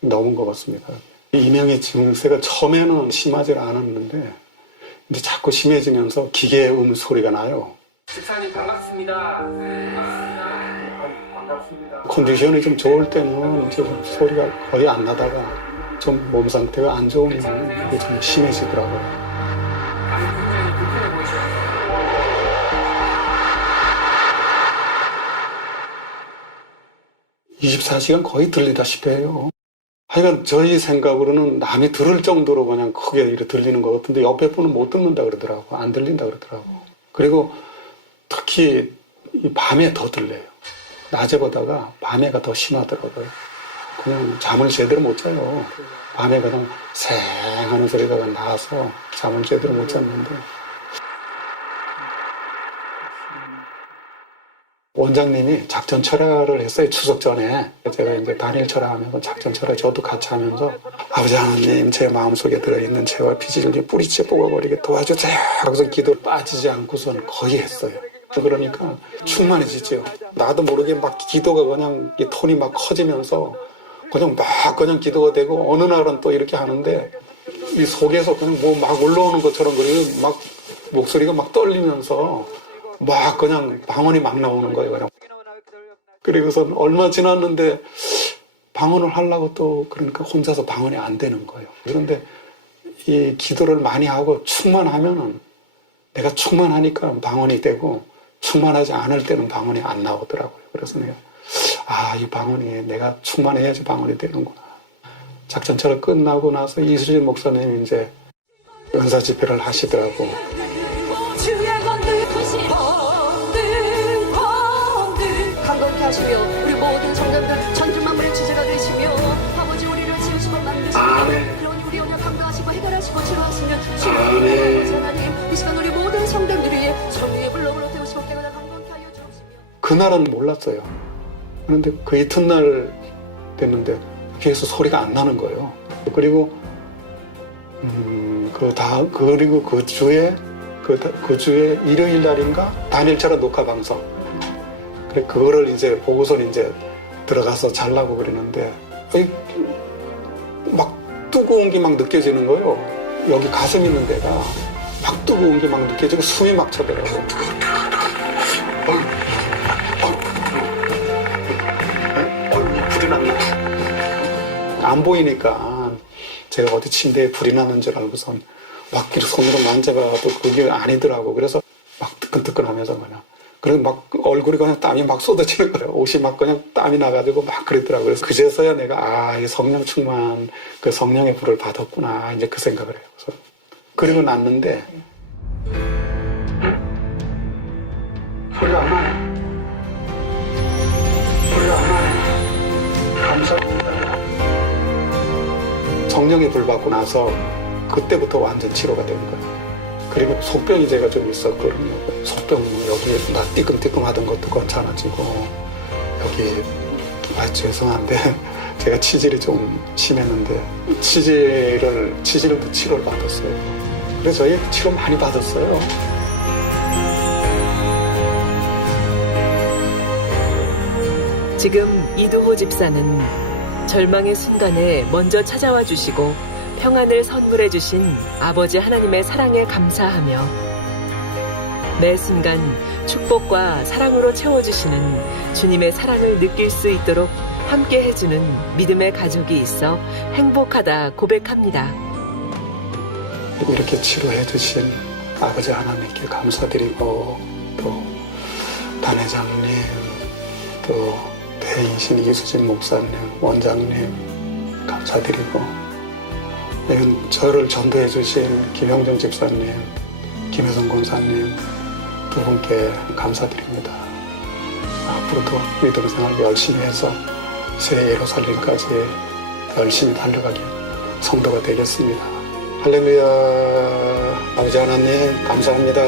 넘은 것 같습니다. 이명의 증세가 처음에는 심하지 않았는데 이제 자꾸 심해지면서 기계 소리가 나요. 집사님 반갑습니다. 반갑습니다. 컨디션이 좀 좋을 때는 이제 소리가 거의 안 나다가 좀 몸 상태가 안 좋으면 이게 좀 심해지더라고요. 24시간 거의 들리다시피 해요. 하여간 저희 생각으로는 남이 들을 정도로 그냥 크게 이렇게 들리는 것 같은데 옆에 분은 못 듣는다 그러더라고. 안 들린다 그러더라고. 그리고 특히 이 밤에 더 들려요. 낮에 보다가 밤에가 더 심하더라고요. 그냥 잠을 제대로 못 자요. 밤에 그냥 생 하는 소리가 나서 잠을 제대로 못 잤는데 원장님이 작전 철회를 했어요. 추석 전에 제가 이제 단일 철회하면서 작전 철회 저도 같이 하면서 아버지 하나님 제 마음속에 들어있는 죄와 피지를 뿌리째 뽑아버리게 도와주세요 하고서 기도 빠지지 않고서는 거의 했어요. 그러니까 충만해지죠. 나도 모르게 막 기도가 그냥 이 톤이 막 커지면서 그냥 기도가 되고 어느 날은 또 이렇게 하는데 이 속에서 그냥 뭐 막 올라오는 것처럼 그리고 막 목소리가 막 떨리면서 막 그냥 방언이 막 나오는 거예요. 그냥. 그리고서 얼마 지났는데 방언을 하려고 또 그러니까 혼자서 방언이 안 되는 거예요. 그런데 이 기도를 많이 하고 충만하면은 내가 충만하니까 방언이 되고 충만하지 않을 때는 방언이 안 나오더라고요. 그래서 내가 이 방언이 내가 충만해야지 방언이 되는구나. 작전처럼 끝나고 나서 이수진 목사님이 이제 은사 집회를 하시더라고. 강건케 하시며 우리 모든 성도들 천주만물의 주제가 되시며 아버지 우리를 지으시고 만드시며 그러니 우리 오늘 감당하시고 해결하시고 치료하시며 주님 아버지 하나님 이 시간 우리 모든 성도들 위해 성령의 불로 태우시고 깨어나 강건케 하여 주옵시며 그날은 몰랐어요. 그런데 그 이튿날 됐는데 귀에서 소리가 안 나는 거예요. 그리고 그리고 그 주에 일요일 날인가 단일처럼 녹화 방송. 그거를 이제 보고서 이제 들어가서 잘라고 그러는데 막 뜨거운 게 막 느껴지는 거예요. 여기 가슴 있는 데가 막 뜨거운 게 막 느껴지고 숨이 막 차더라고. 불이 났나? 안 보이니까 제가 어디 침대에 불이 나는 줄 알고선 막 손으로 만져봐도 그게 아니더라고. 그래서 막 뜨끈뜨끈하면서 그냥. 그래서 막 얼굴이 그냥 땀이 막 쏟아지는 거예요. 옷이 막 그냥 땀이 나가지고 막 그랬더라고요. 그래서 그제서야 내가 이 성령 충만, 그 성령의 불을 받았구나. 이제 그 생각을 해요. 그래서 그리고 났는데 소리가 안 나네. 소리가 안 나네. 감사합니다. 성령의 불 받고 나서 그때부터 완전 치료가 된 거예요. 그리고 속병이 제가 좀 있었거든요. 속병 여기 나 띠끔띠끔하던 것도 괜찮아지고 여기 죄송한데 제가 치질이 좀 심했는데 치질도 치료를 받았어요. 그래서 저희 치료 많이 받았어요. 지금 이두호 집사는 절망의 순간에 먼저 찾아와 주시고 평안을 선물해 주신 아버지 하나님의 사랑에 감사하며 매 순간 축복과 사랑으로 채워주시는 주님의 사랑을 느낄 수 있도록 함께 해주는 믿음의 가족이 있어 행복하다 고백합니다. 이렇게 치료해 주신 아버지 하나님께 감사드리고, 또 단회장님, 또 대인신 이수진 목사님, 원장님 감사드리고, 저를 전도해 주신 김영정 집사님, 김혜성 권사님 두 분께 감사드립니다. 앞으로도 믿음 생활 열심히 해서 새 예루살렘까지 열심히 달려가길 성도가 되겠습니다. 할렐루야. 아버지 하나님 감사합니다.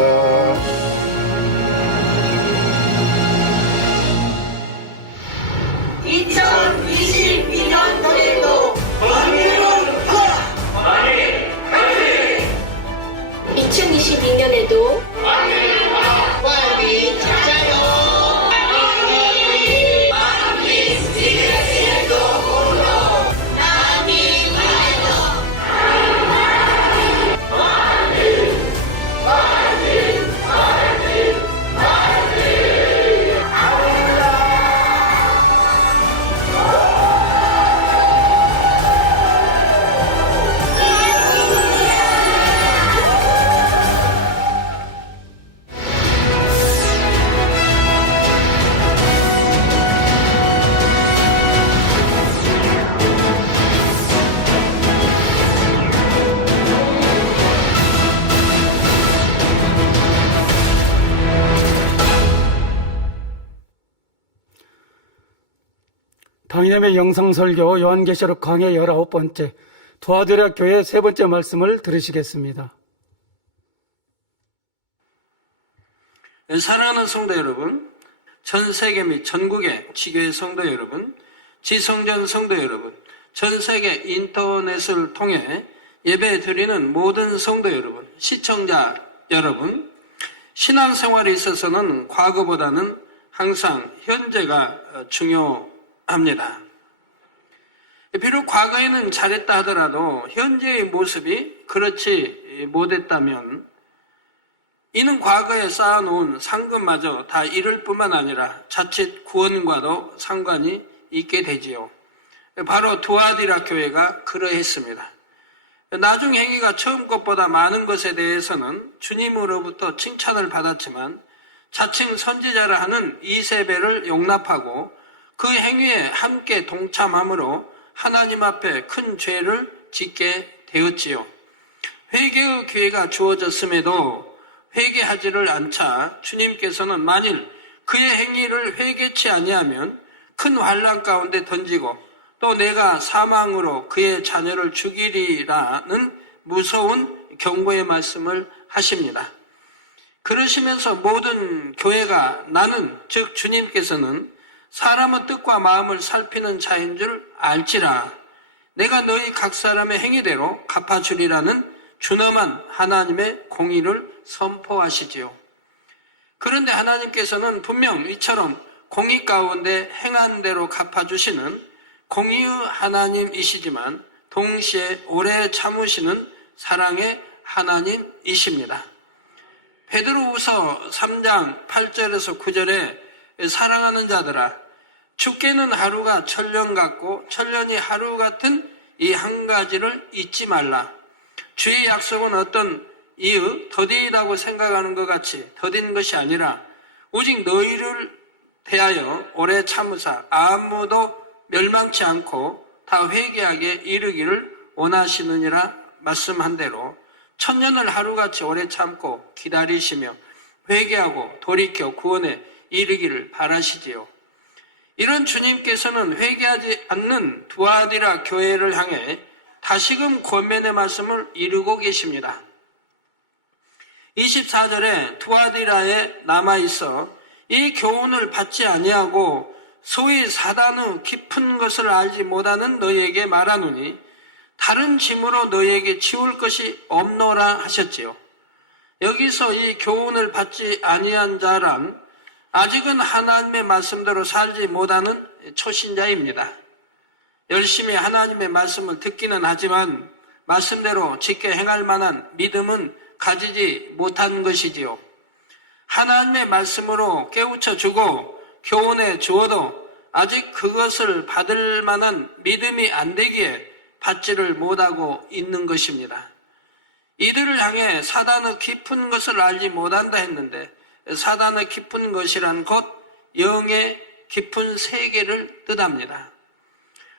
년도에도 만민을 하라. 2022년에도 빨리 찾아요. 당일의 영상설교 요한계시록 강의 19번째 두아디라 교회 세 번째 말씀을 들으시겠습니다. 사랑하는 성도 여러분, 전 세계 및 전국의 지교회 성도 여러분, 지성전 성도 여러분, 전 세계 인터넷을 통해 예배 드리는 모든 성도 여러분, 시청자 여러분, 신앙생활에 있어서는 과거보다는 항상 현재가 중요합니다. 비록 과거에는 잘했다 하더라도 현재의 모습이 그렇지 못했다면 이는 과거에 쌓아놓은 상급마저 다 잃을 뿐만 아니라 자칫 구원과도 상관이 있게 되지요. 바로 두아디라 교회가 그러했습니다. 나중 행위가 처음 것보다 많은 것에 대해서는 주님으로부터 칭찬을 받았지만 자칭 선지자라 하는 이세벨을 용납하고 그 행위에 함께 동참함으로 하나님 앞에 큰 죄를 짓게 되었지요. 회개의 기회가 주어졌음에도 회개하지를 않자 주님께서는 만일 그의 행위를 회개치 아니하면 큰 환난 가운데 던지고 또 내가 사망으로 그의 자녀를 죽이리라는 무서운 경고의 말씀을 하십니다. 그러시면서 모든 교회가 나는 즉 주님께서는 사람의 뜻과 마음을 살피는 자인 줄 알지라 내가 너희 각 사람의 행위대로 갚아주리라는 준엄한 하나님의 공의를 선포하시지요. 그런데 하나님께서는 분명 이처럼 공의 가운데 행한 대로 갚아주시는 공의의 하나님이시지만 동시에 오래 참으시는 사랑의 하나님이십니다. 베드로후서 3장 8절에서 9절에 사랑하는 자들아 죽게는 하루가 천년 같고 천년이 하루 같은 이 한 가지를 잊지 말라. 주의 약속은 어떤 이의 더디다고 생각하는 것 같이 더딘 것이 아니라 오직 너희를 대하여 오래 참으사 아무도 멸망치 않고 다 회개하게 이르기를 원하시느니라 말씀한 대로 천년을 하루같이 오래 참고 기다리시며 회개하고 돌이켜 구원에 이르기를 바라시지요. 이런 주님께서는 회개하지 않는 두아디라 교회를 향해 다시금 권면의 말씀을 이루고 계십니다. 24절에 두아디라에 남아있어 이 교훈을 받지 아니하고 소위 사단의 깊은 것을 알지 못하는 너희에게 말하노니 다른 짐으로 너희에게 지울 것이 없노라 하셨지요. 여기서 이 교훈을 받지 아니한 자란 아직은 하나님의 말씀대로 살지 못하는 초신자입니다. 열심히 하나님의 말씀을 듣기는 하지만 말씀대로 지켜 행할 만한 믿음은 가지지 못한 것이지요. 하나님의 말씀으로 깨우쳐 주고 교훈해 주어도 아직 그것을 받을 만한 믿음이 안 되기에 받지를 못하고 있는 것입니다. 이들을 향해 사단의 깊은 것을 알지 못한다 했는데 사단의 깊은 것이란 곧 영의 깊은 세계를 뜻합니다.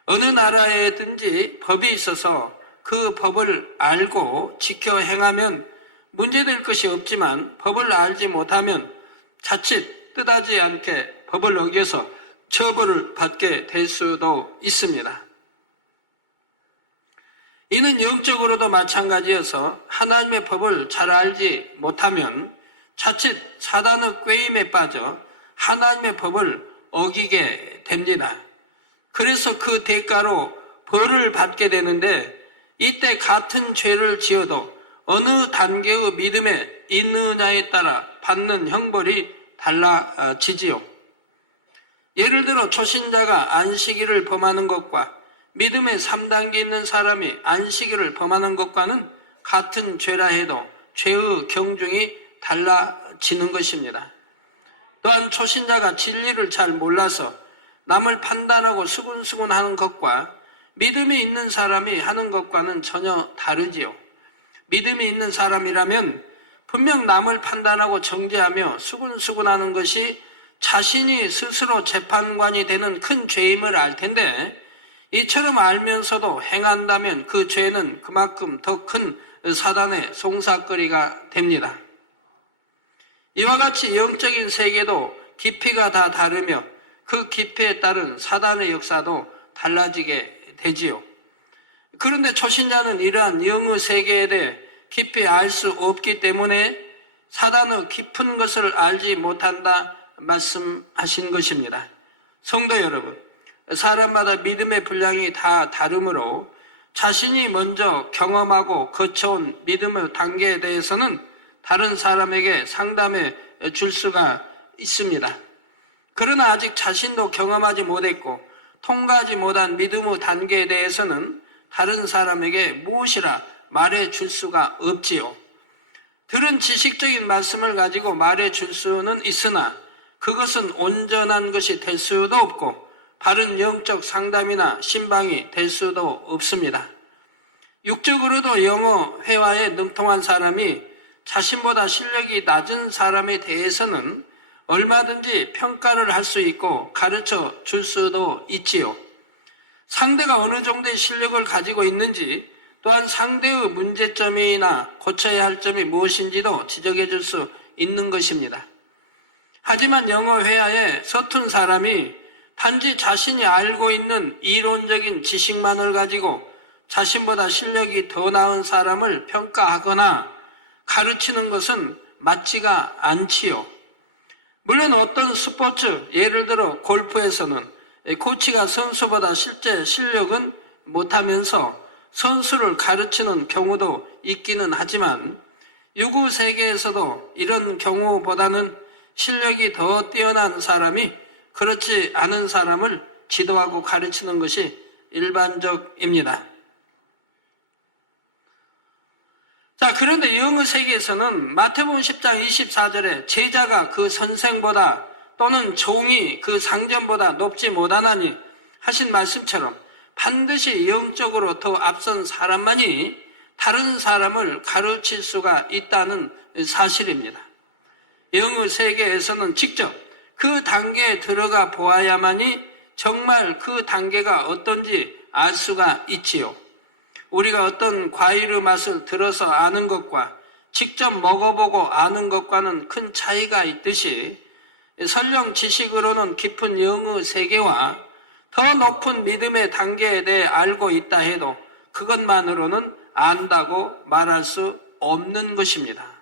어느 나라에든지 법이 있어서 그 법을 알고 지켜 행하면 문제될 것이 없지만 법을 알지 못하면 자칫 뜻하지 않게 법을 어겨서 처벌을 받게 될 수도 있습니다. 이는 영적으로도 마찬가지여서 하나님의 법을 잘 알지 못하면 자칫 사단의 꾀임에 빠져 하나님의 법을 어기게 됩니다. 그래서 그 대가로 벌을 받게 되는데 이때 같은 죄를 지어도 어느 단계의 믿음에 있느냐에 따라 받는 형벌이 달라지지요. 예를 들어 초신자가 안식일을 범하는 것과 믿음의 3단계 있는 사람이 안식일을 범하는 것과는 같은 죄라 해도 죄의 경중이 달라지는 것입니다. 또한 초신자가 진리를 잘 몰라서 남을 판단하고 수군수군하는 것과 믿음이 있는 사람이 하는 것과는 전혀 다르지요. 믿음이 있는 사람이라면 분명 남을 판단하고 정죄하며 수군수군하는 것이 자신이 스스로 재판관이 되는 큰 죄임을 알 텐데 이처럼 알면서도 행한다면 그 죄는 그만큼 더 큰 사단의 송사거리가 됩니다. 이와 같이 영적인 세계도 깊이가 다 다르며 그 깊이에 따른 사단의 역사도 달라지게 되지요. 그런데 초신자는 이러한 영의 세계에 대해 깊이 알 수 없기 때문에 사단의 깊은 것을 알지 못한다 말씀하신 것입니다. 성도 여러분, 사람마다 믿음의 분량이 다 다르므로 자신이 먼저 경험하고 거쳐온 믿음의 단계에 대해서는 다른 사람에게 상담해 줄 수가 있습니다. 그러나 아직 자신도 경험하지 못했고 통과하지 못한 믿음의 단계에 대해서는 다른 사람에게 무엇이라 말해 줄 수가 없지요. 들은 지식적인 말씀을 가지고 말해 줄 수는 있으나 그것은 온전한 것이 될 수도 없고 바른 영적 상담이나 신방이 될 수도 없습니다. 육적으로도 영어 회화에 능통한 사람이 자신보다 실력이 낮은 사람에 대해서는 얼마든지 평가를 할 수 있고 가르쳐 줄 수도 있지요. 상대가 어느 정도의 실력을 가지고 있는지 또한 상대의 문제점이나 고쳐야 할 점이 무엇인지도 지적해 줄 수 있는 것입니다. 하지만 영어 회화에 서툰 사람이 단지 자신이 알고 있는 이론적인 지식만을 가지고 자신보다 실력이 더 나은 사람을 평가하거나 가르치는 것은 맞지가 않지요. 물론 어떤 스포츠, 예를 들어 골프에서는 코치가 선수보다 실제 실력은 못하면서 선수를 가르치는 경우도 있기는 하지만 유구 세계에서도 이런 경우보다는 실력이 더 뛰어난 사람이 그렇지 않은 사람을 지도하고 가르치는 것이 일반적입니다. 자, 그런데 영의 세계에서는 마태복음 10장 24절에 제자가 그 선생보다 또는 종이 그 상전보다 높지 못하나니 하신 말씀처럼 반드시 영적으로 더 앞선 사람만이 다른 사람을 가르칠 수가 있다는 사실입니다. 영의 세계에서는 직접 그 단계에 들어가 보아야만이 정말 그 단계가 어떤지 알 수가 있지요. 우리가 어떤 과일의 맛을 들어서 아는 것과 직접 먹어보고 아는 것과는 큰 차이가 있듯이 설령 지식으로는 깊은 영의 세계와 더 높은 믿음의 단계에 대해 알고 있다 해도 그것만으로는 안다고 말할 수 없는 것입니다.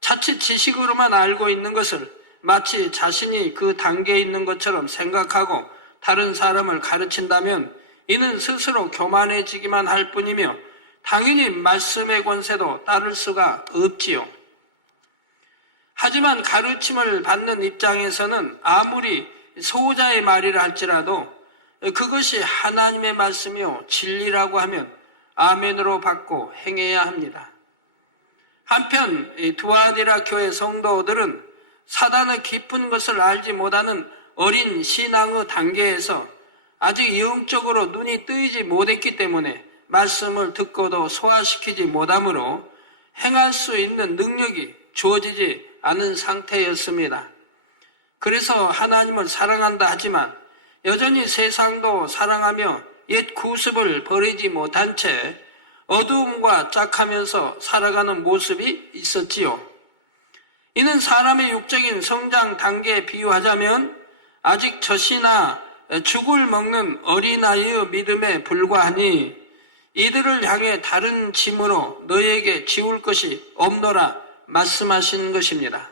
자칫 지식으로만 알고 있는 것을 마치 자신이 그 단계에 있는 것처럼 생각하고 다른 사람을 가르친다면 이는 스스로 교만해지기만 할 뿐이며 당연히 말씀의 권세도 따를 수가 없지요. 하지만 가르침을 받는 입장에서는 아무리 소자의 말이라 할지라도 그것이 하나님의 말씀이요 진리라고 하면 아멘으로 받고 행해야 합니다. 한편 두아디라 교회 성도들은 사단의 깊은 것을 알지 못하는 어린 신앙의 단계에서 아직 영적으로 눈이 뜨이지 못했기 때문에 말씀을 듣고도 소화시키지 못하므로 행할 수 있는 능력이 주어지지 않은 상태였습니다. 그래서 하나님을 사랑한다 하지만 여전히 세상도 사랑하며 옛 구습을 버리지 못한 채 어두움과 짝하면서 살아가는 모습이 있었지요. 이는 사람의 육적인 성장 단계에 비유하자면 아직 젖이나 죽을 먹는 어린아이의 믿음에 불과하니 이들을 향해 다른 짐으로 너에게 지울 것이 없노라 말씀하신 것입니다.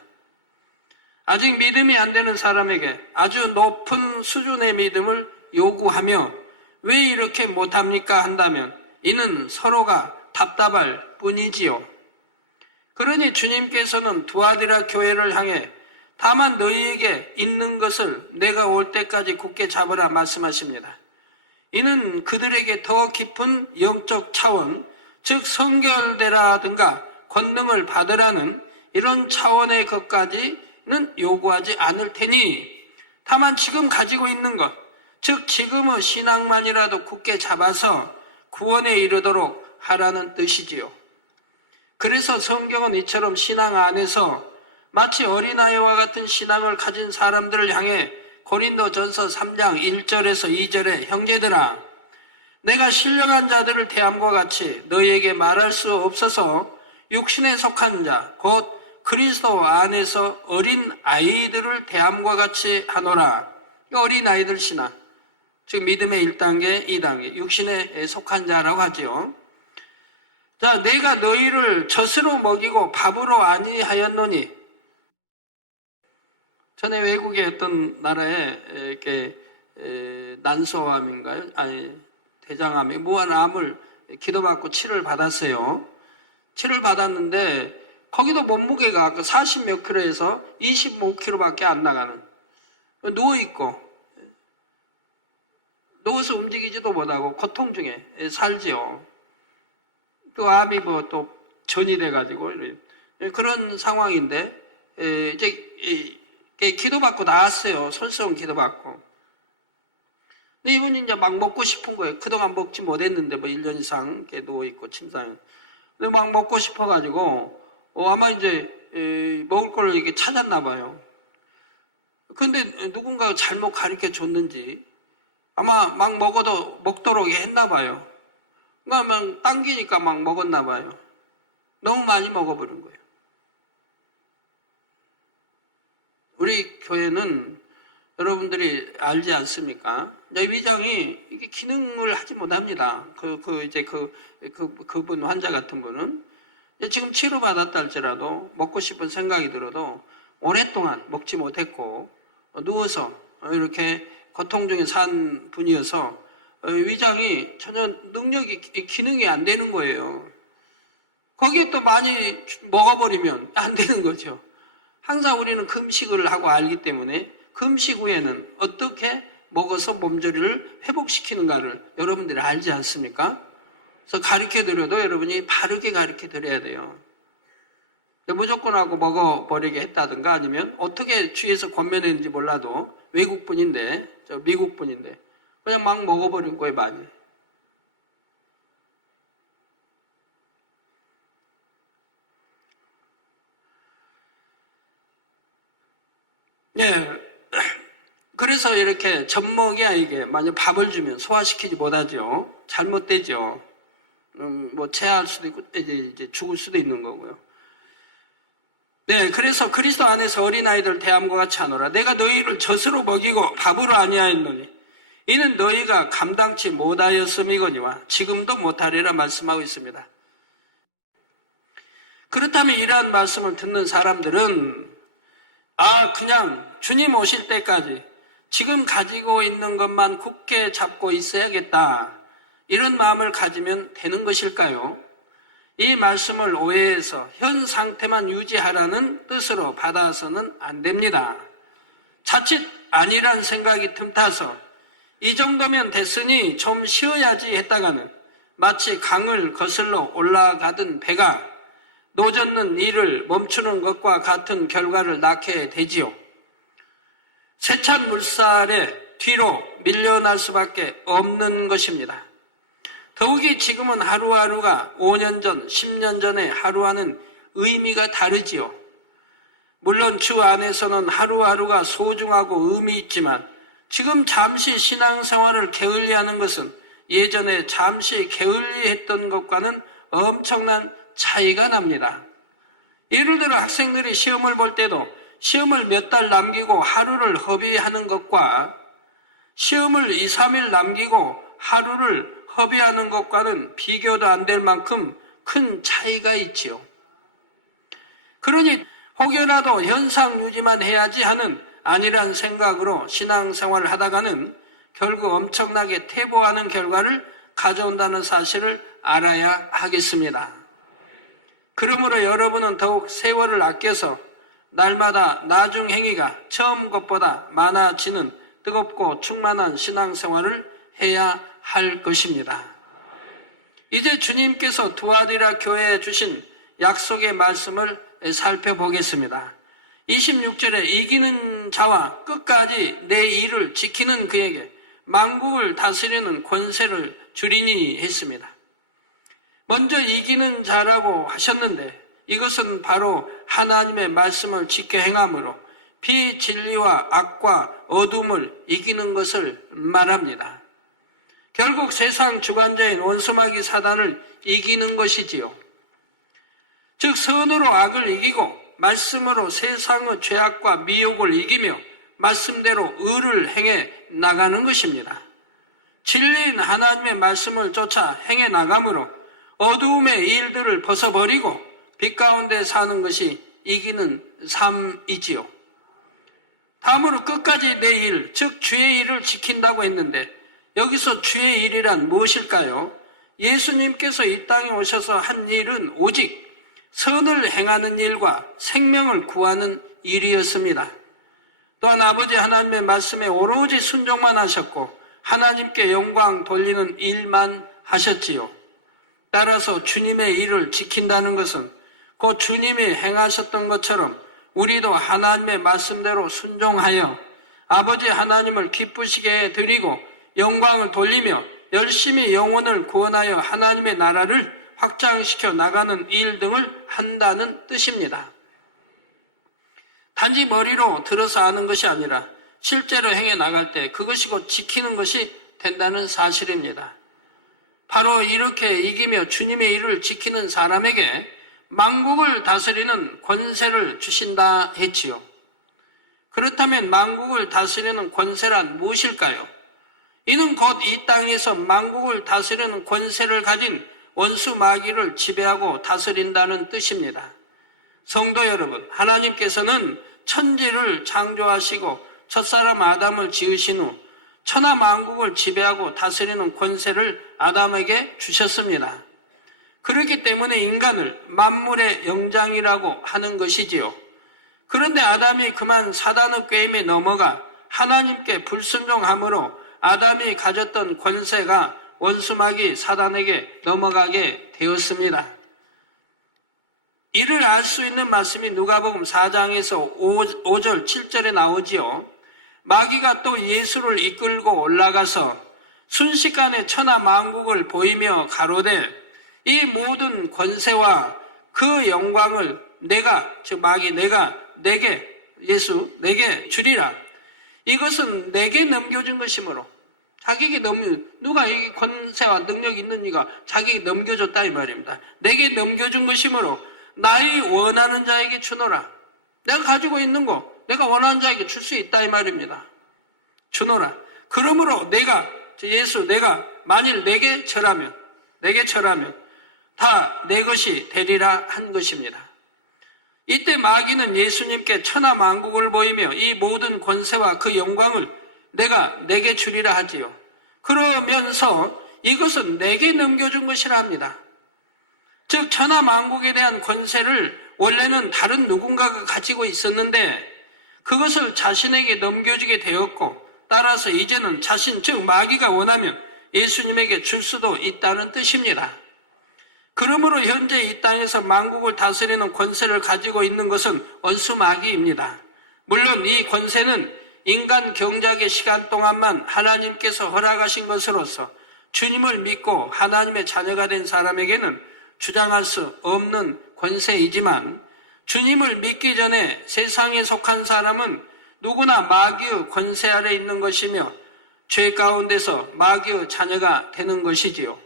아직 믿음이 안 되는 사람에게 아주 높은 수준의 믿음을 요구하며 왜 이렇게 못합니까 한다면 이는 서로가 답답할 뿐이지요. 그러니 주님께서는 두아디라 교회를 향해 다만 너희에게 있는 것을 내가 올 때까지 굳게 잡으라 말씀하십니다. 이는 그들에게 더 깊은 영적 차원, 즉 성결되라든가 권능을 받으라는 이런 차원의 것까지는 요구하지 않을 테니 다만 지금 가지고 있는 것, 즉 지금의 신앙만이라도 굳게 잡아서 구원에 이르도록 하라는 뜻이지요. 그래서 성경은 이처럼 신앙 안에서 마치 어린아이와 같은 신앙을 가진 사람들을 향해 고린도전서 3장 1절에서 2절에 형제들아 내가 신령한 자들을 대함과 같이 너희에게 말할 수 없어서 육신에 속한 자 곧 그리스도 안에서 어린 아이들을 대함과 같이 하노라. 어린 아이들 신앙, 즉 믿음의 1단계, 2단계, 육신에 속한 자라고 하지요. 자, 내가 너희를 젖으로 먹이고 밥으로 아니하였노니. 전에 외국의 어떤 나라에 이렇게 난소암인가요? 아니 대장암이 무한암을 기도받고 치료를 받았어요. 치료를 받았는데 거기도 몸무게가 40몇 킬로에서 25킬로밖에 안 나가는, 누워있고 누워서 움직이지도 못하고 고통 중에 살지요. 그 암이 뭐 또 전이 돼가지고 그런 상황인데 이제 기도받고 나왔어요. 손수건 기도받고. 근데 이분이 이제 막 먹고 싶은 거예요. 그동안 먹지 못했는데 뭐 1년 이상 이렇게 누워있고 침상에. 근데 막 먹고 싶어가지고 아마 이제 먹을 걸 이렇게 찾았나 봐요. 근데 누군가 잘못 가르쳐 줬는지 아마 막 먹어도 먹도록 했나 봐요. 그러니까 당기니까 막 먹었나 봐요. 너무 많이 먹어버린 거예요. 우리 교회는 여러분들이 알지 않습니까? 위장이 이게 기능을 하지 못합니다. 그분 환자 같은 분은 지금 치료받았다 할지라도 먹고 싶은 생각이 들어도 오랫동안 먹지 못했고 누워서 이렇게 고통 중에 산 분이어서 위장이 전혀 능력이 기능이 안 되는 거예요. 거기에 또 많이 먹어버리면 안 되는 거죠. 항상 우리는 금식을 하고 알기 때문에 금식 후에는 어떻게 먹어서 몸조리를 회복시키는가를 여러분들이 알지 않습니까? 그래서 가르쳐드려도 여러분이 바르게 가르쳐드려야 돼요. 무조건 하고 먹어버리게 했다든가 아니면 어떻게 주위에서 권면했는지 몰라도 외국분인데, 미국분인데 그냥 막 먹어버린 거예요, 많이. 네. 그래서 이렇게 젖먹이야 이게 만약 밥을 주면 소화시키지 못하죠. 잘못되죠. 뭐 체할 수도 있고 이제 죽을 수도 있는 거고요. 네, 그래서 그리스도 안에서 어린아이들 대함과 같이 하노라. 내가 너희를 젖으로 먹이고 밥으로 아니하였노니 이는 너희가 감당치 못하였음이거니와 지금도 못하리라 말씀하고 있습니다. 그렇다면 이러한 말씀을 듣는 사람들은 그냥 주님 오실 때까지 지금 가지고 있는 것만 굳게 잡고 있어야겠다. 이런 마음을 가지면 되는 것일까요? 이 말씀을 오해해서 현 상태만 유지하라는 뜻으로 받아서는 안 됩니다. 자칫 아니란 생각이 틈타서 이 정도면 됐으니 좀 쉬어야지 했다가는 마치 강을 거슬러 올라가던 배가 노젓는 일을 멈추는 것과 같은 결과를 낳게 되지요. 세찬 물살에 뒤로 밀려날 수밖에 없는 것입니다. 더욱이 지금은 하루하루가 5년 전, 10년 전의 하루와는 의미가 다르지요. 물론 주 안에서는 하루하루가 소중하고 의미 있지만 지금 잠시 신앙생활을 게을리하는 것은 예전에 잠시 게을리했던 것과는 엄청난 차이가 납니다. 예를 들어 학생들이 시험을 볼 때도 시험을 몇 달 남기고 하루를 허비하는 것과 시험을 2, 3일 남기고 하루를 허비하는 것과는 비교도 안 될 만큼 큰 차이가 있지요. 그러니 혹여라도 현상 유지만 해야지 하는 아니란 생각으로 신앙생활을 하다가는 결국 엄청나게 퇴보하는 결과를 가져온다는 사실을 알아야 하겠습니다. 그러므로 여러분은 더욱 세월을 아껴서 날마다 나중 행위가 처음 것보다 많아지는 뜨겁고 충만한 신앙생활을 해야 할 것입니다. 이제 주님께서 두아디라 교회에 주신 약속의 말씀을 살펴보겠습니다. 26절에 이기는 자와 끝까지 내 일을 지키는 그에게 만국을 다스리는 권세를 주리니 했습니다. 먼저 이기는 자라고 하셨는데 이것은 바로 하나님의 말씀을 지켜 행함으로 비진리와 악과 어둠을 이기는 것을 말합니다. 결국 세상 주관자인 원수마귀 사단을 이기는 것이지요. 즉 선으로 악을 이기고 말씀으로 세상의 죄악과 미혹을 이기며 말씀대로 의를 행해 나가는 것입니다. 진리인 하나님의 말씀을 쫓아 행해 나감으로 어두움의 일들을 벗어버리고 빛 가운데 사는 것이 이기는 삶이지요. 다음으로 끝까지 내 일, 즉 주의 일을 지킨다고 했는데 여기서 주의 일이란 무엇일까요? 예수님께서 이 땅에 오셔서 한 일은 오직 선을 행하는 일과 생명을 구하는 일이었습니다. 또한 아버지 하나님의 말씀에 오로지 순종만 하셨고 하나님께 영광 돌리는 일만 하셨지요. 따라서 주님의 일을 지킨다는 것은 곧 주님이 행하셨던 것처럼 우리도 하나님의 말씀대로 순종하여 아버지 하나님을 기쁘시게 드리고 영광을 돌리며 열심히 영혼을 구원하여 하나님의 나라를 확장시켜 나가는 일 등을 한다는 뜻입니다. 단지 머리로 들어서 아는 것이 아니라 실제로 행해 나갈 때 그것이 곧 지키는 것이 된다는 사실입니다. 바로 이렇게 이기며 주님의 일을 지키는 사람에게 만국을 다스리는 권세를 주신다 했지요. 그렇다면 만국을 다스리는 권세란 무엇일까요? 이는 곧 이 땅에서 만국을 다스리는 권세를 가진 원수 마귀를 지배하고 다스린다는 뜻입니다. 성도 여러분, 하나님께서는 천지를 창조하시고 첫사람 아담을 지으신 후 천하 만국을 지배하고 다스리는 권세를 아담에게 주셨습니다. 그렇기 때문에 인간을 만물의 영장이라고 하는 것이지요. 그런데 아담이 그만 사단의 꾀임에 넘어가 하나님께 불순종함으로 아담이 가졌던 권세가 원수마귀 사단에게 넘어가게 되었습니다. 이를 알 수 있는 말씀이 누가복음 4장에서 5절 7절에 나오지요. 마귀가 또 예수를 이끌고 올라가서 순식간에 천하 만국을 보이며 가로되 이 모든 권세와 그 영광을 내가, 즉 마귀 내가 내게, 예수 내게 주리라. 이것은 내게 넘겨준 것이므로 자기에게 누가 이 권세와 능력이 있는 이가 자기에게 넘겨줬다 이 말입니다. 내게 넘겨준 것이므로 나의 원하는 자에게 주노라. 내가 가지고 있는 거 내가 원하는 자에게 줄 수 있다 이 말입니다. 주노라. 그러므로 내가, 예수 내가 만일 내게 절하면 다 내 것이 되리라 한 것입니다. 이때 마귀는 예수님께 천하 만국을 보이며 이 모든 권세와 그 영광을 내가 내게 주리라 하지요. 그러면서 이것은 내게 넘겨준 것이라 합니다. 즉 천하만국에 대한 권세를 원래는 다른 누군가가 가지고 있었는데 그것을 자신에게 넘겨주게 되었고 따라서 이제는 자신 즉 마귀가 원하면 예수님에게 줄 수도 있다는 뜻입니다. 그러므로 현재 이 땅에서 만국을 다스리는 권세를 가지고 있는 것은 원수 마귀입니다. 물론 이 권세는 인간 경작의 시간 동안만 하나님께서 허락하신 것으로서 주님을 믿고 하나님의 자녀가 된 사람에게는 주장할 수 없는 권세이지만 주님을 믿기 전에 세상에 속한 사람은 누구나 마귀의 권세 아래 있는 것이며 죄 가운데서 마귀의 자녀가 되는 것이지요.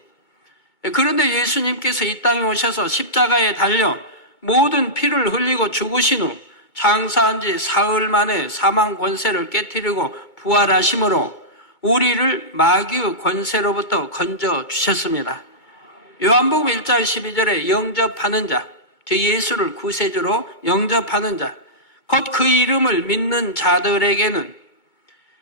그런데 예수님께서 이 땅에 오셔서 십자가에 달려 모든 피를 흘리고 죽으신 후 장사한 지 사흘 만에 사망 권세를 깨뜨리고 부활하심으로 우리를 마귀의 권세로부터 건져 주셨습니다. 요한복음 1장 12절에 영접하는 자, 즉 예수를 구세주로 영접하는 자, 곧 그 이름을 믿는 자들에게는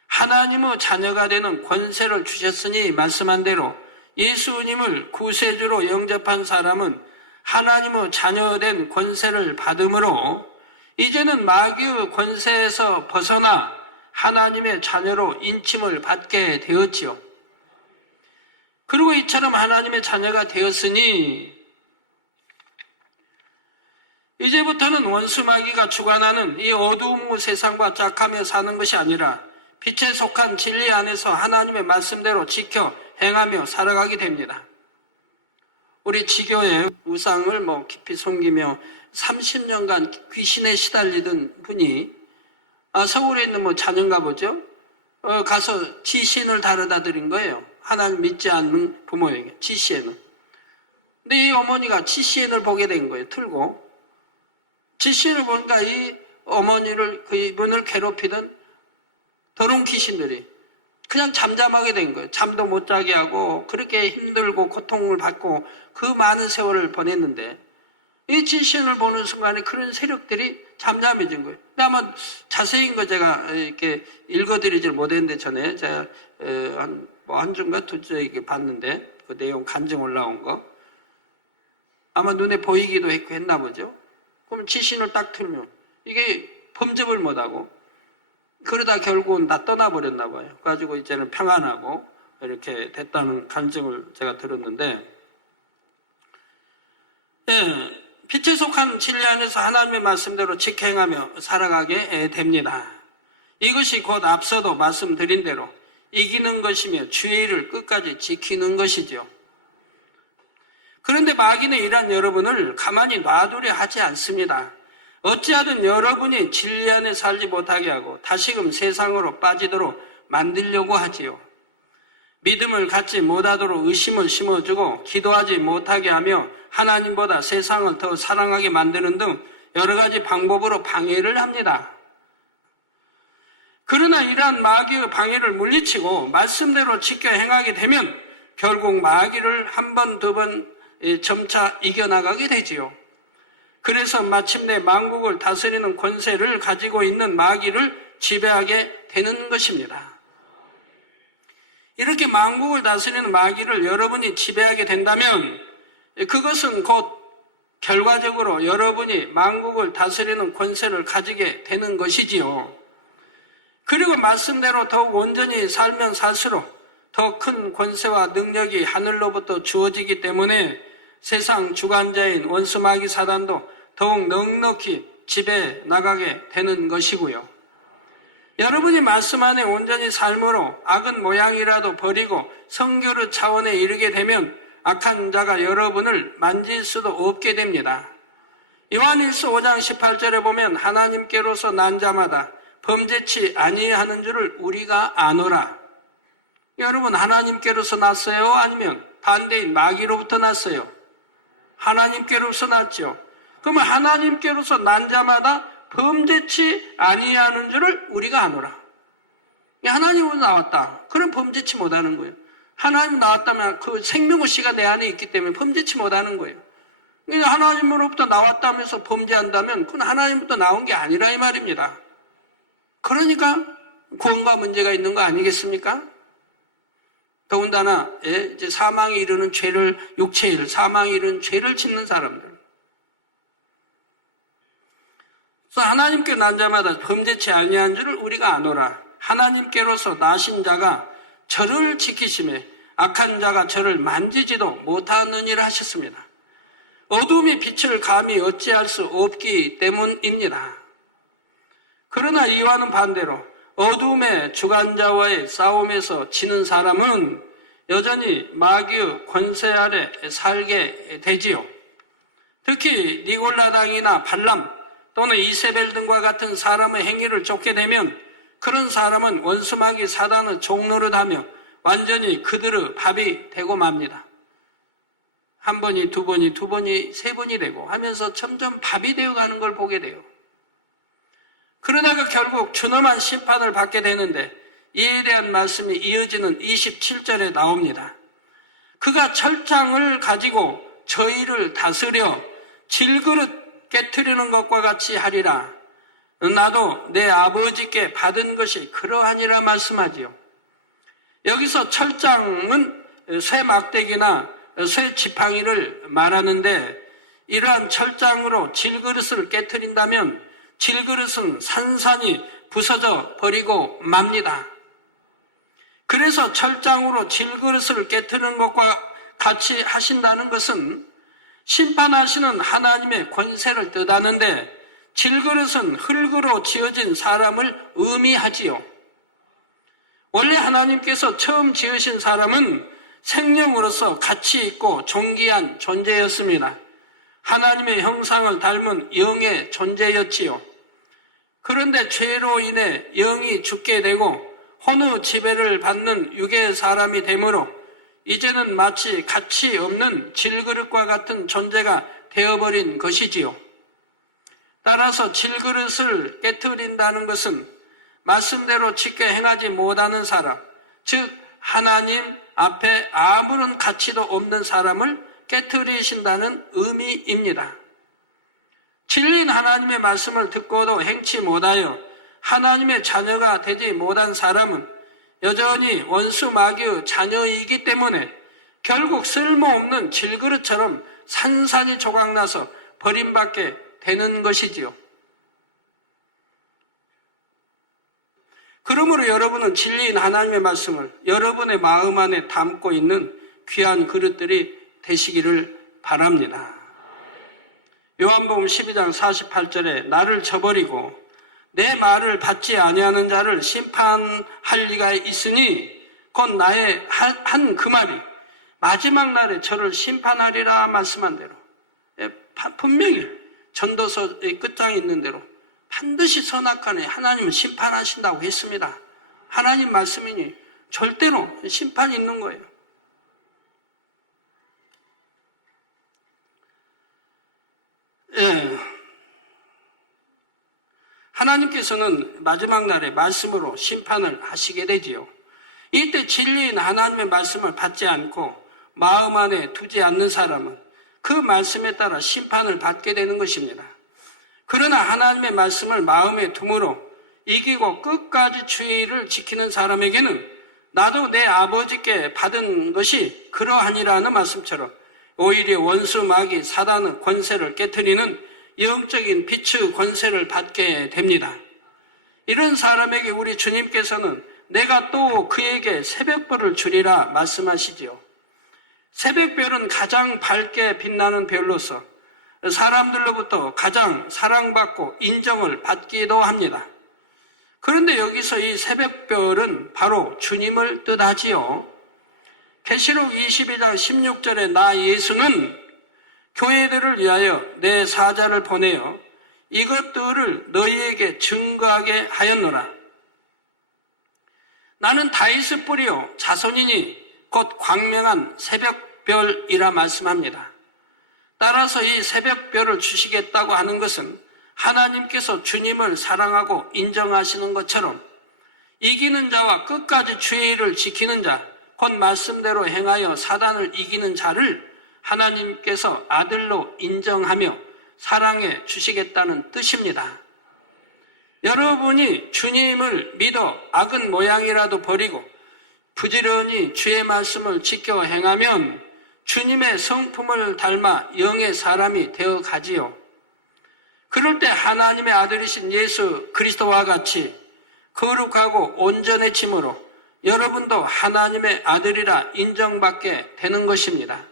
하나님의 자녀가 되는 권세를 주셨으니 말씀한 대로 예수님을 구세주로 영접한 사람은 하나님의 자녀된 권세를 받음으로 이제는 마귀의 권세에서 벗어나 하나님의 자녀로 인침을 받게 되었지요. 그리고 이처럼 하나님의 자녀가 되었으니 이제부터는 원수 마귀가 주관하는 이 어두운 세상과 짝하며 사는 것이 아니라 빛에 속한 진리 안에서 하나님의 말씀대로 지켜 행하며 살아가게 됩니다. 우리 지교의 우상을 깊이 섬기며 30년간 귀신에 시달리던 분이 서울에 있는 자녀인가 보죠. 가서 지신을 다루다 드린 거예요. 하나님 믿지 않는 부모에게 지시엔을. 근데 이 어머니가 지시엔을 보게 된 거예요. 틀고 지시엔을 보니까 이 어머니를 이분을 괴롭히던 더러운 귀신들이 그냥 잠잠하게 된 거예요. 잠도 못 자게 하고 그렇게 힘들고 고통을 받고 그 많은 세월을 보냈는데 이 지신을 보는 순간에 그런 세력들이 잠잠해진 거예요. 근데 아마 자세히인 거 제가 이렇게 읽어드리질 못했는데 전에 제가 한 주인가 두 주 이렇게 봤는데 그 내용 간증 올라온 거 아마 눈에 보이기도 했고 했나 보죠. 그럼 지신을 딱 틀면 이게 범접을 못하고 그러다 결국은 다 떠나버렸나 봐요. 그래가지고 이제는 평안하고 이렇게 됐다는 간증을 제가 들었는데 빛에 속한 진리 안에서 하나님의 말씀대로 지켜 행하며 살아가게 됩니다. 이것이 곧 앞서도 말씀드린 대로 이기는 것이며 주의 일을 끝까지 지키는 것이죠. 그런데 마귀는 이런 여러분을 가만히 놔두려 하지 않습니다. 어찌하든 여러분이 진리 안에 살지 못하게 하고 다시금 세상으로 빠지도록 만들려고 하지요. 믿음을 갖지 못하도록 의심을 심어주고 기도하지 못하게 하며 하나님보다 세상을 더 사랑하게 만드는 등 여러 가지 방법으로 방해를 합니다. 그러나 이러한 마귀의 방해를 물리치고 말씀대로 지켜 행하게 되면 결국 마귀를 한 번, 두 번 점차 이겨나가게 되지요. 그래서 마침내 만국을 다스리는 권세를 가지고 있는 마귀를 지배하게 되는 것입니다. 이렇게 만국을 다스리는 마귀를 여러분이 지배하게 된다면 그것은 곧 결과적으로 여러분이 만국을 다스리는 권세를 가지게 되는 것이지요. 그리고 말씀대로 더욱 온전히 살면 살수록 더 큰 권세와 능력이 하늘로부터 주어지기 때문에 세상 주관자인 원수 마귀 사단도 더욱 넉넉히 지배해 나가게 되는 것이고요. 여러분이 말씀 안에 온전히 삶으로 악은 모양이라도 버리고 성결의 차원에 이르게 되면 악한 자가 여러분을 만질 수도 없게 됩니다. 요한일서 5장 18절에 보면 하나님께로서 난 자마다 범죄치 아니하는 줄을 우리가 아노라. 여러분 하나님께로서 났어요? 아니면 반대인 마귀로부터 났어요? 하나님께로서 났죠. 그러면 하나님께로서 난 자마다 범죄치 아니하는 줄을 우리가 아노라. 하나님으로 나왔다. 그럼 범죄치 못하는 거예요. 하나님 나왔다면 그 생명의 씨가 내 안에 있기 때문에 범죄치 못하는 거예요. 하나님으로부터 나왔다면서 범죄한다면 그건 하나님부터 나온 게 아니라 이 말입니다. 그러니까 구원과 문제가 있는 거 아니겠습니까? 더군다나 이제 사망에 이르는 죄를, 육체의 일, 사망에 이르는 죄를 짓는 사람들. 그래서 하나님께 난 자마다 범죄치 아니한 줄을 우리가 아노라. 하나님께로서 나신 자가 저를 지키심에 악한 자가 저를 만지지도 못하느니라 하셨습니다. 어둠이 빛을 감히 어찌할 수 없기 때문입니다. 그러나 이와는 반대로 어둠의 주관자와의 싸움에서 지는 사람은 여전히 마귀의 권세 아래 살게 되지요. 특히 니골라당이나 발람 또는 이세벨 등과 같은 사람의 행위를 쫓게 되면 그런 사람은 원수 마귀 사단의 종노릇하며 완전히 그들의 밥이 되고 맙니다. 한 번이, 두 번이, 두 번이, 세 번이 되고 하면서 점점 밥이 되어가는 걸 보게 돼요. 그러다가 결국 준엄한 심판을 받게 되는데 이에 대한 말씀이 이어지는 27절에 나옵니다. 그가 철장을 가지고 저희를 다스려 질그릇 깨트리는 것과 같이 하리라. 나도 내 아버지께 받은 것이 그러하니라 말씀하지요. 여기서 철장은 쇠 막대기나 쇠 지팡이를 말하는데 이러한 철장으로 질그릇을 깨트린다면 질그릇은 산산이 부서져 버리고 맙니다. 그래서 철장으로 질그릇을 깨트리는 것과 같이 하신다는 것은 심판하시는 하나님의 권세를 뜻하는데 질그릇은 흙으로 지어진 사람을 의미하지요. 원래 하나님께서 처음 지으신 사람은 생명으로서 가치 있고 존귀한 존재였습니다. 하나님의 형상을 닮은 영의 존재였지요. 그런데 죄로 인해 영이 죽게 되고 혼의 지배를 받는 육의 사람이 되므로 이제는 마치 가치 없는 질그릇과 같은 존재가 되어버린 것이지요. 따라서 질그릇을 깨트린다는 것은 말씀대로 지켜 행하지 못하는 사람, 즉 하나님 앞에 아무런 가치도 없는 사람을 깨트리신다는 의미입니다. 진리인 하나님의 말씀을 듣고도 행치 못하여 하나님의 자녀가 되지 못한 사람은 여전히 원수 마귀의 자녀이기 때문에 결국 쓸모없는 질그릇처럼 산산이 조각나서 버림받게 되는 것이지요. 그러므로 여러분은 진리인 하나님의 말씀을 여러분의 마음 안에 담고 있는 귀한 그릇들이 되시기를 바랍니다. 요한복음 12장 48절에 나를 저버리고 내 말을 받지 아니하는 자를 심판할 리가 있으니 곧 나의 한 그 말이 마지막 날에 저를 심판하리라 말씀한 대로 분명히 전도서의 끝장에 있는 대로 반드시 선악간에 하나님은 심판하신다고 했습니다. 하나님 말씀이니 절대로 심판이 있는 거예요. 예. 하나님께서는 마지막 날에 말씀으로 심판을 하시게 되지요. 이때 진리인 하나님의 말씀을 받지 않고 마음 안에 두지 않는 사람은 그 말씀에 따라 심판을 받게 되는 것입니다. 그러나 하나님의 말씀을 마음에 둠으로 이기고 끝까지 주의를 지키는 사람에게는 나도 내 아버지께 받은 것이 그러하니라는 말씀처럼 오히려 원수 마귀 사단의 권세를 깨트리는 영적인 빛의 권세를 받게 됩니다. 이런 사람에게 우리 주님께서는 내가 또 그에게 새벽별을 주리라 말씀하시지요. 새벽별은 가장 밝게 빛나는 별로서 사람들로부터 가장 사랑받고 인정을 받기도 합니다. 그런데 여기서 이 새벽별은 바로 주님을 뜻하지요. 계시록 22장 16절에 나 예수는 교회들을 위하여 내 사자를 보내어 이것들을 너희에게 증거하게 하였노라. 나는 다윗의 뿌리요 자손이니 곧 광명한 새벽별이라 말씀합니다. 따라서 이 새벽별을 주시겠다고 하는 것은 하나님께서 주님을 사랑하고 인정하시는 것처럼 이기는 자와 끝까지 주의를 지키는 자, 곧 말씀대로 행하여 사단을 이기는 자를 하나님께서 아들로 인정하며 사랑해 주시겠다는 뜻입니다. 여러분이 주님을 믿어 악은 모양이라도 버리고 부지런히 주의 말씀을 지켜 행하면 주님의 성품을 닮아 영의 사람이 되어 가지요. 그럴 때 하나님의 아들이신 예수 그리스도와 같이 거룩하고 온전해짐으로 여러분도 하나님의 아들이라 인정받게 되는 것입니다.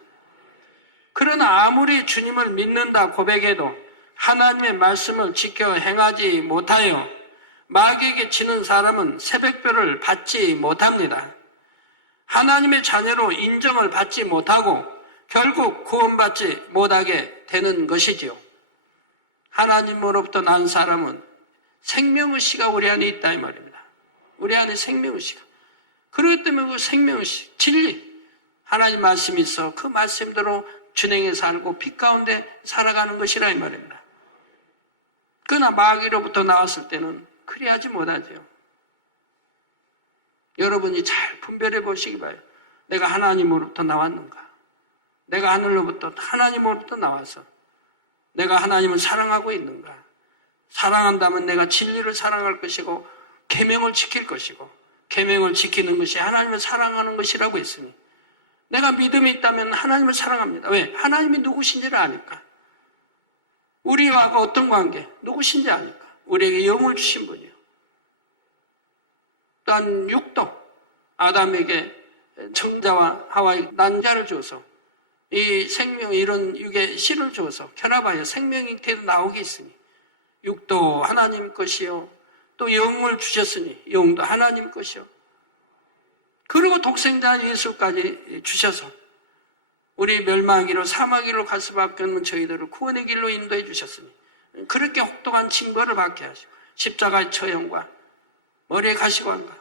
그러나 아무리 주님을 믿는다 고백해도 하나님의 말씀을 지켜 행하지 못하여 마귀에게 지는 사람은 새벽별을 받지 못합니다. 하나님의 자녀로 인정을 받지 못하고 결국 구원받지 못하게 되는 것이지요. 하나님으로부터 난 사람은 생명의식가 우리 안에 있다 이 말입니다. 우리 안에 생명의식. 그렇기 때문에 그 생명의식, 진리, 하나님 말씀이 있어 그 말씀대로 준행해 살고 빛 가운데 살아가는 것이라 이 말입니다. 그러나 마귀로부터 나왔을 때는 그리하지 못하죠. 여러분이 잘 분별해 보시기 바라요. 내가 하나님으로부터 나왔는가? 내가 하늘로부터 하나님으로부터 나와서 내가 하나님을 사랑하고 있는가? 사랑한다면 내가 진리를 사랑할 것이고 계명을 지킬 것이고 계명을 지키는 것이 하나님을 사랑하는 것이라고 했으니 내가 믿음이 있다면 하나님을 사랑합니다. 왜? 하나님이 누구신지를 아니까. 우리와 어떤 관계, 누구신지 아니까. 우리에게 영을 주신 분이요. 또한 육도, 아담에게 정자와 하와의 난자를 줘서 이 생명, 이런 육의 씨를 줘서 결합하여 생명이 태도 나오게 있으니 육도 하나님 것이요. 또 영을 주셨으니 영도 하나님 것이요. 그리고 독생자 예수까지 주셔서 우리 멸망기로 사마귀로 갈 수밖에 없는 저희들을 구원의 길로 인도해 주셨으니 그렇게 혹독한 징벌을 받게 하시고 십자가의 처형과 머리에 가시관과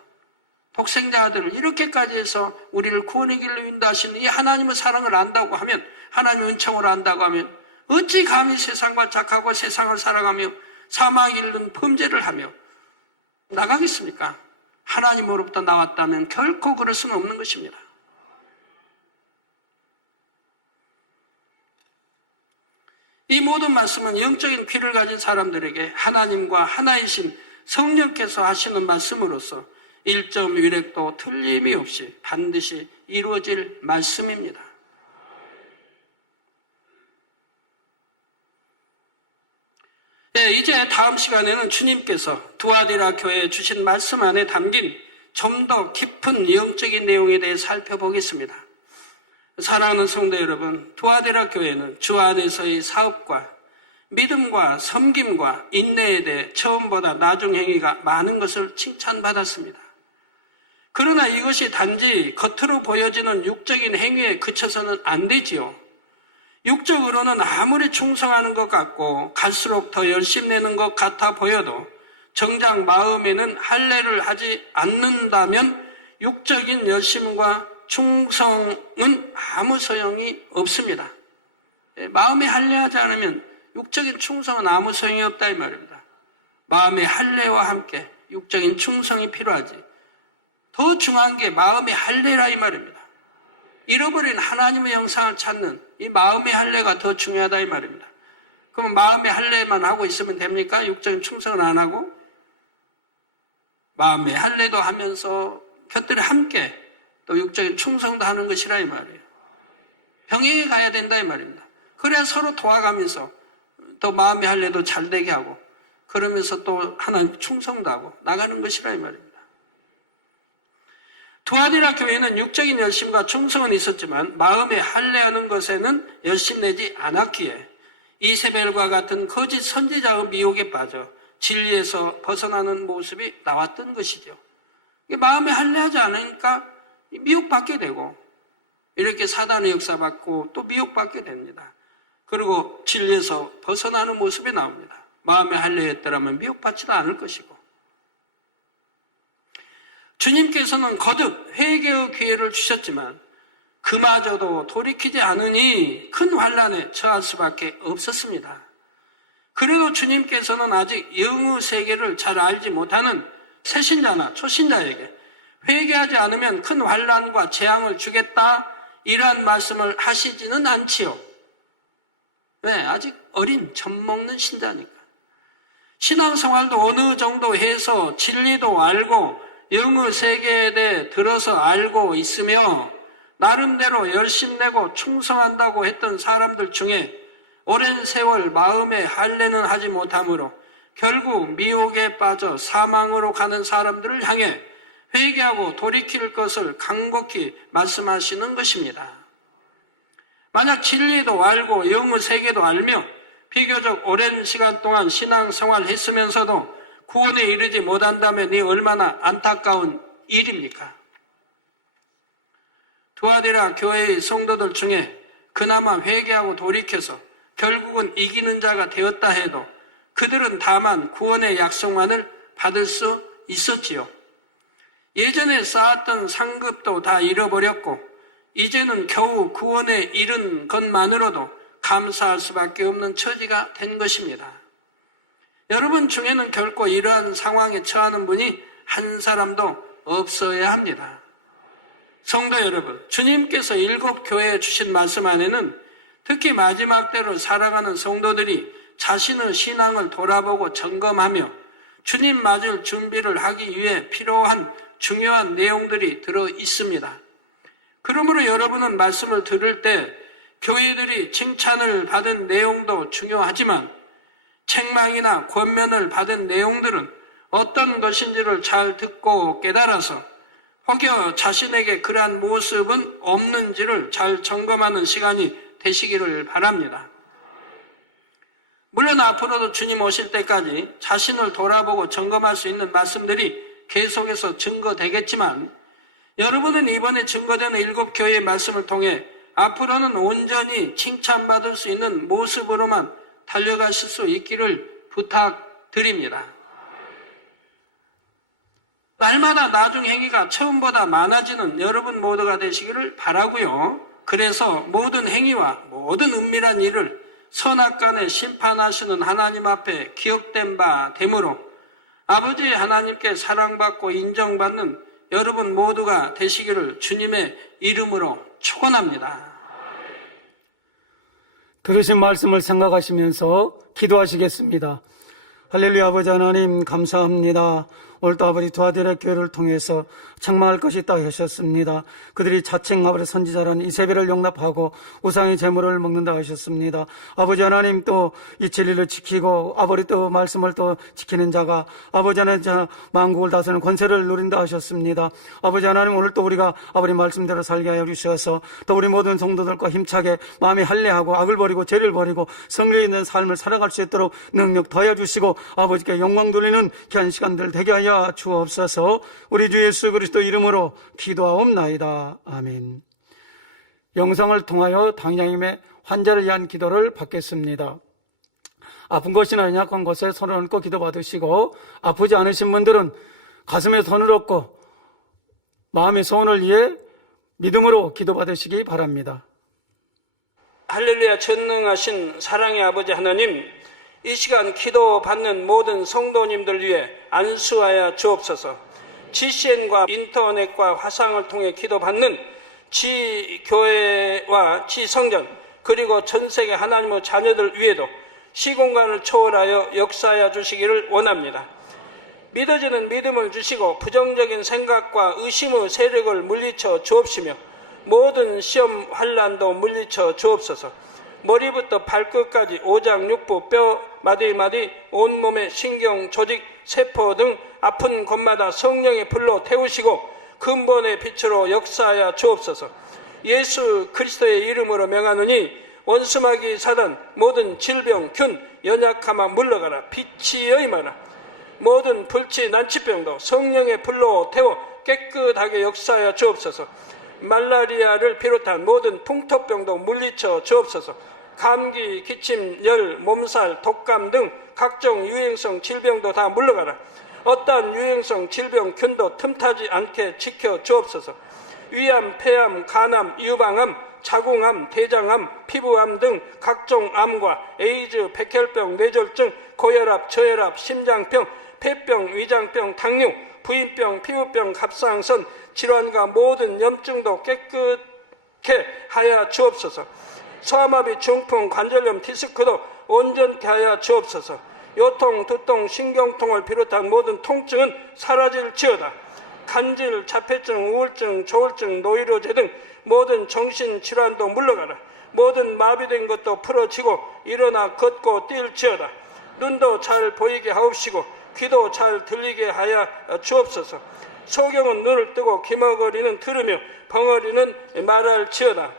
독생자 아들을 이렇게까지 해서 우리를 구원의 길로 인도하시는 이 하나님의 사랑을 안다고 하면, 하나님의 은총을 안다고 하면 어찌 감히 세상과 착하고 세상을 살아가며 사망 잃는 범죄를 하며 나가겠습니까? 하나님으로부터 나왔다면 결코 그럴 수는 없는 것입니다. 이 모든 말씀은 영적인 귀를 가진 사람들에게 하나님과 하나이신 성령께서 하시는 말씀으로서 1점 위력도 틀림이 없이 반드시 이루어질 말씀입니다. 네, 이제 다음 시간에는 주님께서 두아디라 교회에 주신 말씀 안에 담긴 좀 더 깊은 영적인 내용에 대해 살펴보겠습니다. 사랑하는 성도 여러분, 두아디라 교회는 주 안에서의 사업과 믿음과 섬김과 인내에 대해 처음보다 나중 행위가 많은 것을 칭찬받았습니다. 그러나 이것이 단지 겉으로 보여지는 육적인 행위에 그쳐서는 안 되지요. 육적으로는 아무리 충성하는 것 같고 갈수록 더 열심내는 것 같아 보여도 정작 마음에는 할례를 하지 않는다면 육적인 열심과 충성은 아무 소용이 없습니다. 마음에 할례하지 않으면 육적인 충성은 아무 소용이 없다 이 말입니다. 마음의 할례와 함께 육적인 충성이 필요하지. 더 중요한 게 마음의 할례라 이 말입니다. 잃어버린 하나님의 영상을 찾는 이 마음의 할례가 더 중요하다 이 말입니다. 그럼 마음의 할례만 하고 있으면 됩니까? 육적인 충성은 안 하고? 마음의 할례도 하면서 곁들여 함께 또 육적인 충성도 하는 것이라 이 말이에요. 병행해 가야 된다 이 말입니다. 그래야 서로 도와가면서 또 마음의 할례도 잘 되게 하고 그러면서 또 하나님 충성도 하고 나가는 것이라 이 말입니다. 두아디라 교회는 육적인 열심과 충성은 있었지만 마음의 할례하는 것에는 열심내지 않았기에 이세벨과 같은 거짓 선지자의 미혹에 빠져 진리에서 벗어나는 모습이 나왔던 것이죠. 마음에 할례하지 않으니까 미혹받게 되고 이렇게 사단의 역사받고 또 미혹받게 됩니다. 그리고 진리에서 벗어나는 모습이 나옵니다. 마음에 할례했더라면 미혹받지도 않을 것이고 주님께서는 거듭 회개의 기회를 주셨지만 그마저도 돌이키지 않으니 큰 환난에 처할 수밖에 없었습니다. 그래도 주님께서는 아직 영의 세계를 잘 알지 못하는 새신자나 초신자에게 회개하지 않으면 큰 환난과 재앙을 주겠다 이러한 말씀을 하시지는 않지요. 왜? 아직 어린 젖먹는 신자니까. 신앙생활도 어느 정도 해서 진리도 알고 영의 세계에 대해 들어서 알고 있으며 나름대로 열심내고 충성한다고 했던 사람들 중에 오랜 세월 마음에 할례는 하지 못하므로 결국 미혹에 빠져 사망으로 가는 사람들을 향해 회개하고 돌이킬 것을 간곡히 말씀하시는 것입니다. 만약 진리도 알고 영의 세계도 알며 비교적 오랜 시간 동안 신앙생활을 했으면서도 구원에 이르지 못한다면 이 얼마나 안타까운 일입니까? 두아디라 교회의 성도들 중에 그나마 회개하고 돌이켜서 결국은 이기는 자가 되었다 해도 그들은 다만 구원의 약속만을 받을 수 있었지요. 예전에 쌓았던 상급도 다 잃어버렸고 이제는 겨우 구원에 이른 것만으로도 감사할 수밖에 없는 처지가 된 것입니다. 여러분 중에는 결코 이러한 상황에 처하는 분이 한 사람도 없어야 합니다. 성도 여러분, 주님께서 7 교회에 주신 말씀 안에는 특히 마지막 때로 살아가는 성도들이 자신의 신앙을 돌아보고 점검하며 주님 맞을 준비를 하기 위해 필요한 중요한 내용들이 들어 있습니다. 그러므로 여러분은 말씀을 들을 때 교회들이 칭찬을 받은 내용도 중요하지만 책망이나 권면을 받은 내용들은 어떤 것인지를 잘 듣고 깨달아서 혹여 자신에게 그러한 모습은 없는지를 잘 점검하는 시간이 되시기를 바랍니다. 물론 앞으로도 주님 오실 때까지 자신을 돌아보고 점검할 수 있는 말씀들이 계속해서 증거되겠지만 여러분은 이번에 증거되는 7 교회의 말씀을 통해 앞으로는 온전히 칭찬받을 수 있는 모습으로만 달려가실 수 있기를 부탁드립니다. 날마다 나중 행위가 처음보다 많아지는 여러분 모두가 되시기를 바라고요. 그래서 모든 행위와 모든 은밀한 일을 선악간에 심판하시는 하나님 앞에 기억된 바 되므로 아버지 하나님께 사랑받고 인정받는 여러분 모두가 되시기를 주님의 이름으로 축원합니다. 들으신 말씀을 생각하시면서 기도하시겠습니다. 할렐루야. 아버지 하나님 감사합니다. 오늘도 아버지 두아디라 교회를 통해서 책망할 것이 있다 하셨습니다. 그들이 자칭 아버지 선지자라는 이세벨을 용납하고 우상의 재물을 먹는다 하셨습니다. 아버지 하나님 또 이 진리를 지키고 아버지 또 말씀을 또 지키는 자가 아버지 하나님 만국을 다스리는 권세를 누린다 하셨습니다. 아버지 하나님 오늘 또 우리가 아버지 말씀대로 살게 하여 주셔서 또 우리 모든 성도들과 힘차게 마음이 할례하고 악을 버리고 죄를 버리고 성리 있는 삶을 살아갈 수 있도록 능력 더하여 주시고 아버지께 영광 돌리는 귀한 시간들 되게 하여 주옵소서. 우리 주 예수 그리스도 이름으로 기도하옵나이다. 아멘. 영상을 통하여 당장님의 환자를 위한 기도를 받겠습니다. 아픈 것이나 연약한 곳에 손을 얹고 기도받으시고 아프지 않으신 분들은 가슴에 손을 얹고 마음의 소원을 위해 믿음으로 기도받으시기 바랍니다. 할렐루야. 전능하신 사랑의 아버지 하나님, 이 시간 기도받는 모든 성도님들 위해 안수하여 주옵소서. GCN과 인터넷과 화상을 통해 기도받는 지교회와 지성전 그리고 전세계 하나님의 자녀들 위에도 시공간을 초월하여 역사하여 주시기를 원합니다. 믿어지는 믿음을 주시고 부정적인 생각과 의심의 세력을 물리쳐 주옵시며 모든 시험 환난도 물리쳐 주옵소서. 머리부터 발끝까지 오장육부 뼈 마디마디 온몸의 신경 조직 세포 등 아픈 곳마다 성령의 불로 태우시고 근본의 빛으로 역사하여 주옵소서. 예수 그리스도의 이름으로 명하노니 원수마귀 사단 모든 질병 균 연약함아 물러가라. 빛이 여임하라. 모든 불치 난치병도 성령의 불로 태워 깨끗하게 역사하여 주옵소서. 말라리아를 비롯한 모든 풍토병도 물리쳐 주옵소서. 감기, 기침, 열, 몸살, 독감 등 각종 유행성 질병도 다 물러가라. 어떠한 유행성 질병 균도 틈타지 않게 지켜 주옵소서. 위암, 폐암, 간암, 유방암, 자궁암, 대장암, 피부암 등 각종 암과 에이즈, 백혈병, 뇌졸중, 고혈압, 저혈압, 심장병, 폐병, 위장병, 당뇨, 부인병, 피부병, 갑상선 질환과 모든 염증도 깨끗게 하여 주옵소서. 소아마비, 중풍, 관절염, 디스크도 온전케 하여 주옵소서. 요통, 두통, 신경통을 비롯한 모든 통증은 사라질지어다. 간질, 자폐증, 우울증, 조울증, 노이로제 등 모든 정신질환도 물러가라. 모든 마비된 것도 풀어지고 일어나 걷고 뛸지어다. 눈도 잘 보이게 하옵시고 귀도 잘 들리게 하여 주옵소서. 소경은 눈을 뜨고 기머거리는 들으며 벙어리는 말할지어다.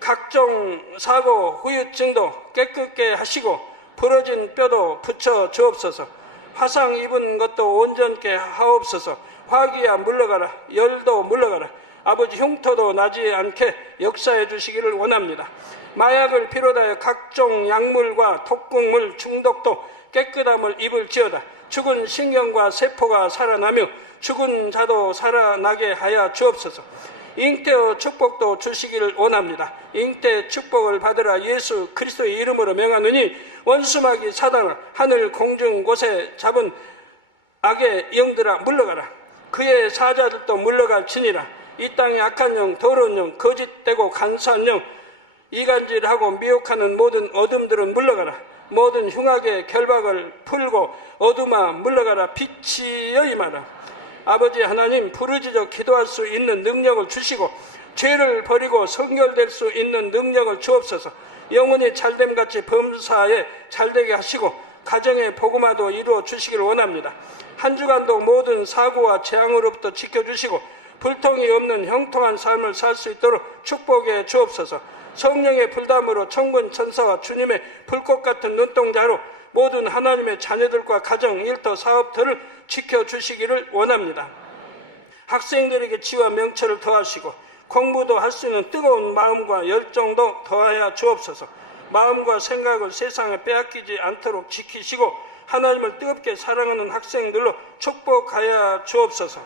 각종 사고 후유증도 깨끗게 하시고 부러진 뼈도 붙여 주옵소서. 화상 입은 것도 온전케 하옵소서. 화기야 물러가라. 열도 물러가라. 아버지 흉터도 나지 않게 역사해 주시기를 원합니다. 마약을 비롯하여 각종 약물과 독극물 중독도 깨끗함을 입을지어다. 죽은 신경과 세포가 살아나며 죽은 자도 살아나게 하여 주옵소서. 잉태의 축복도 주시기를 원합니다. 잉태 축복을 받으라. 예수 그리스도의 이름으로 명하느니 원수마귀 사단아 하늘 공중 곳에 잡은 악의 영들아 물러가라. 그의 사자들도 물러갈지니라. 이 땅의 악한 영, 더러운 영, 거짓되고 간사한 영, 이간질하고 미혹하는 모든 어둠들은 물러가라. 모든 흉악의 결박을 풀고 어둠아 물러가라. 빛이여 임하라. 아버지 하나님, 부르짖어 기도할 수 있는 능력을 주시고 죄를 버리고 성결될 수 있는 능력을 주옵소서. 영혼이 잘됨같이 범사에 잘되게 하시고 가정의 복음화도 이루어 주시기를 원합니다. 한 주간도 모든 사고와 재앙으로부터 지켜주시고 불통이 없는 형통한 삶을 살 수 있도록 축복해 주옵소서. 성령의 불담으로 천군 천사와 주님의 불꽃 같은 눈동자로 모든 하나님의 자녀들과 가정, 일터, 사업들을 지켜주시기를 원합니다. 학생들에게 지와 명철을 더하시고 공부도 할 수 있는 뜨거운 마음과 열정도 더하여 주옵소서. 마음과 생각을 세상에 빼앗기지 않도록 지키시고 하나님을 뜨겁게 사랑하는 학생들로 축복하여 주옵소서.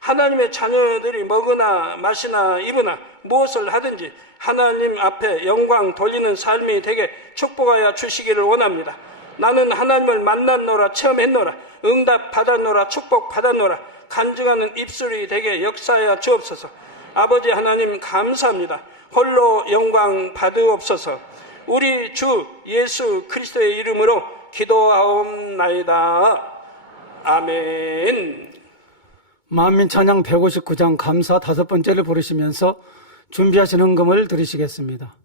하나님의 자녀들이 먹으나 마시나 입으나 무엇을 하든지 하나님 앞에 영광 돌리는 삶이 되게 축복하여 주시기를 원합니다. 나는 하나님을 만났노라, 체험했노라, 응답 받았노라, 축복 받았노라, 간증하는 입술이 되게 역사하여 주옵소서. 아버지 하나님 감사합니다. 홀로 영광 받으옵소서. 우리 주 예수 그리스도의 이름으로 기도하옵나이다. 아멘. 만민 찬양 159장 감사 5번째를 부르시면서 준비하신 헌금을 드리시겠습니다.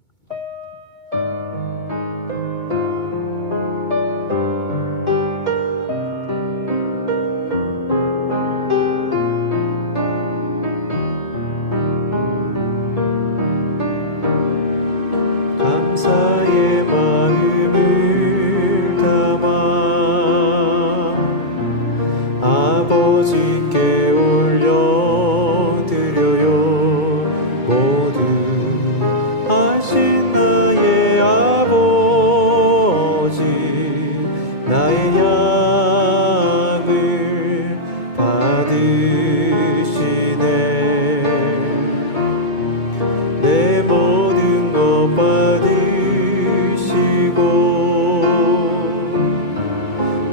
감사의 마음을 담아 아버지께 올려드려요. 모두 아신 나의 아버지, 나의 양을 받으시네. 내 모든 것 받으시고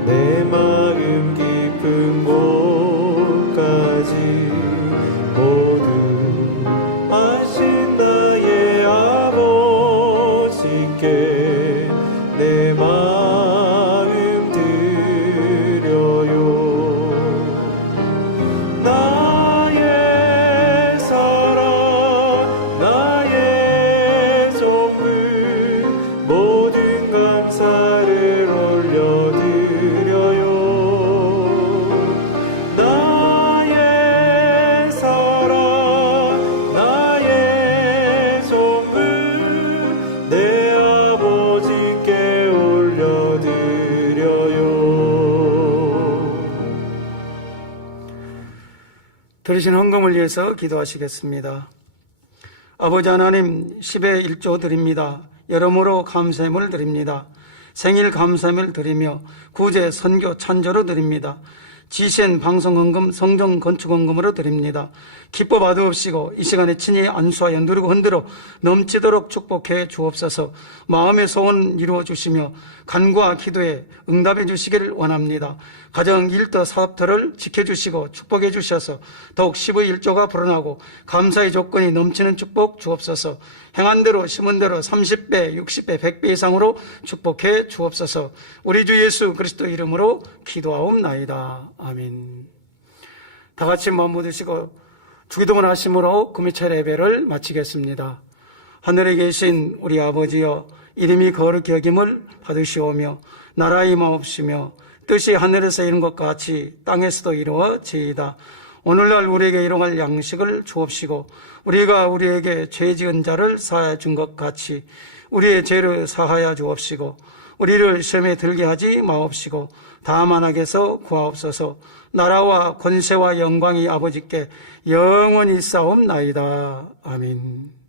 내 마음 깊은 곳까지 모두 아신 나의 아버지께 내 마음 드려요. 나의 사랑, 나의 종을 모든 감사를 올려드려요. 나의 사랑, 나의 종을 내 아버지께 올려드려요. 드리신 헌금을 위해서 기도하시겠습니다. 아버지 하나님, 10의 1조 드립니다. 여러모로 감사함을 드립니다. 생일 감사함을 드리며 구제, 선교, 찬조로 드립니다. 지신 방송헌금, 성전 건축헌금으로 드립니다. 기뻐 받으옵시고 이 시간에 친히 안수하여 누르고 흔들어 넘치도록 축복해 주옵소서. 마음의 소원 이루어 주시며 간구와 기도에 응답해 주시기를 원합니다. 가정 일터 사업터를 지켜주시고 축복해 주셔서 더욱 15일조가 불어나고 감사의 조건이 넘치는 축복 주옵소서. 행한 대로 심은 대로 30배, 60배, 100배 이상으로 축복해 주옵소서. 우리 주 예수 그리스도 이름으로 기도하옵나이다. 아멘. 다 같이 마음 모드시고 주기도문 하심으로 금요철 예배를 마치겠습니다. 하늘에 계신 우리 아버지여, 이름이 거룩히 여김을 받으시오며 나라의 임하옵시며 뜻이 하늘에서 이룬 것 같이 땅에서도 이루어지이다. 오늘날 우리에게 일용할 양식을 주옵시고 우리가 우리에게 죄 지은 자를 사하여 준 것 같이 우리의 죄를 사하여 주옵시고 우리를 시험에 들게 하지 마옵시고 다만 악에서 구하옵소서. 나라와 권세와 영광이 아버지께 영원히 있사옵나이다. 아멘.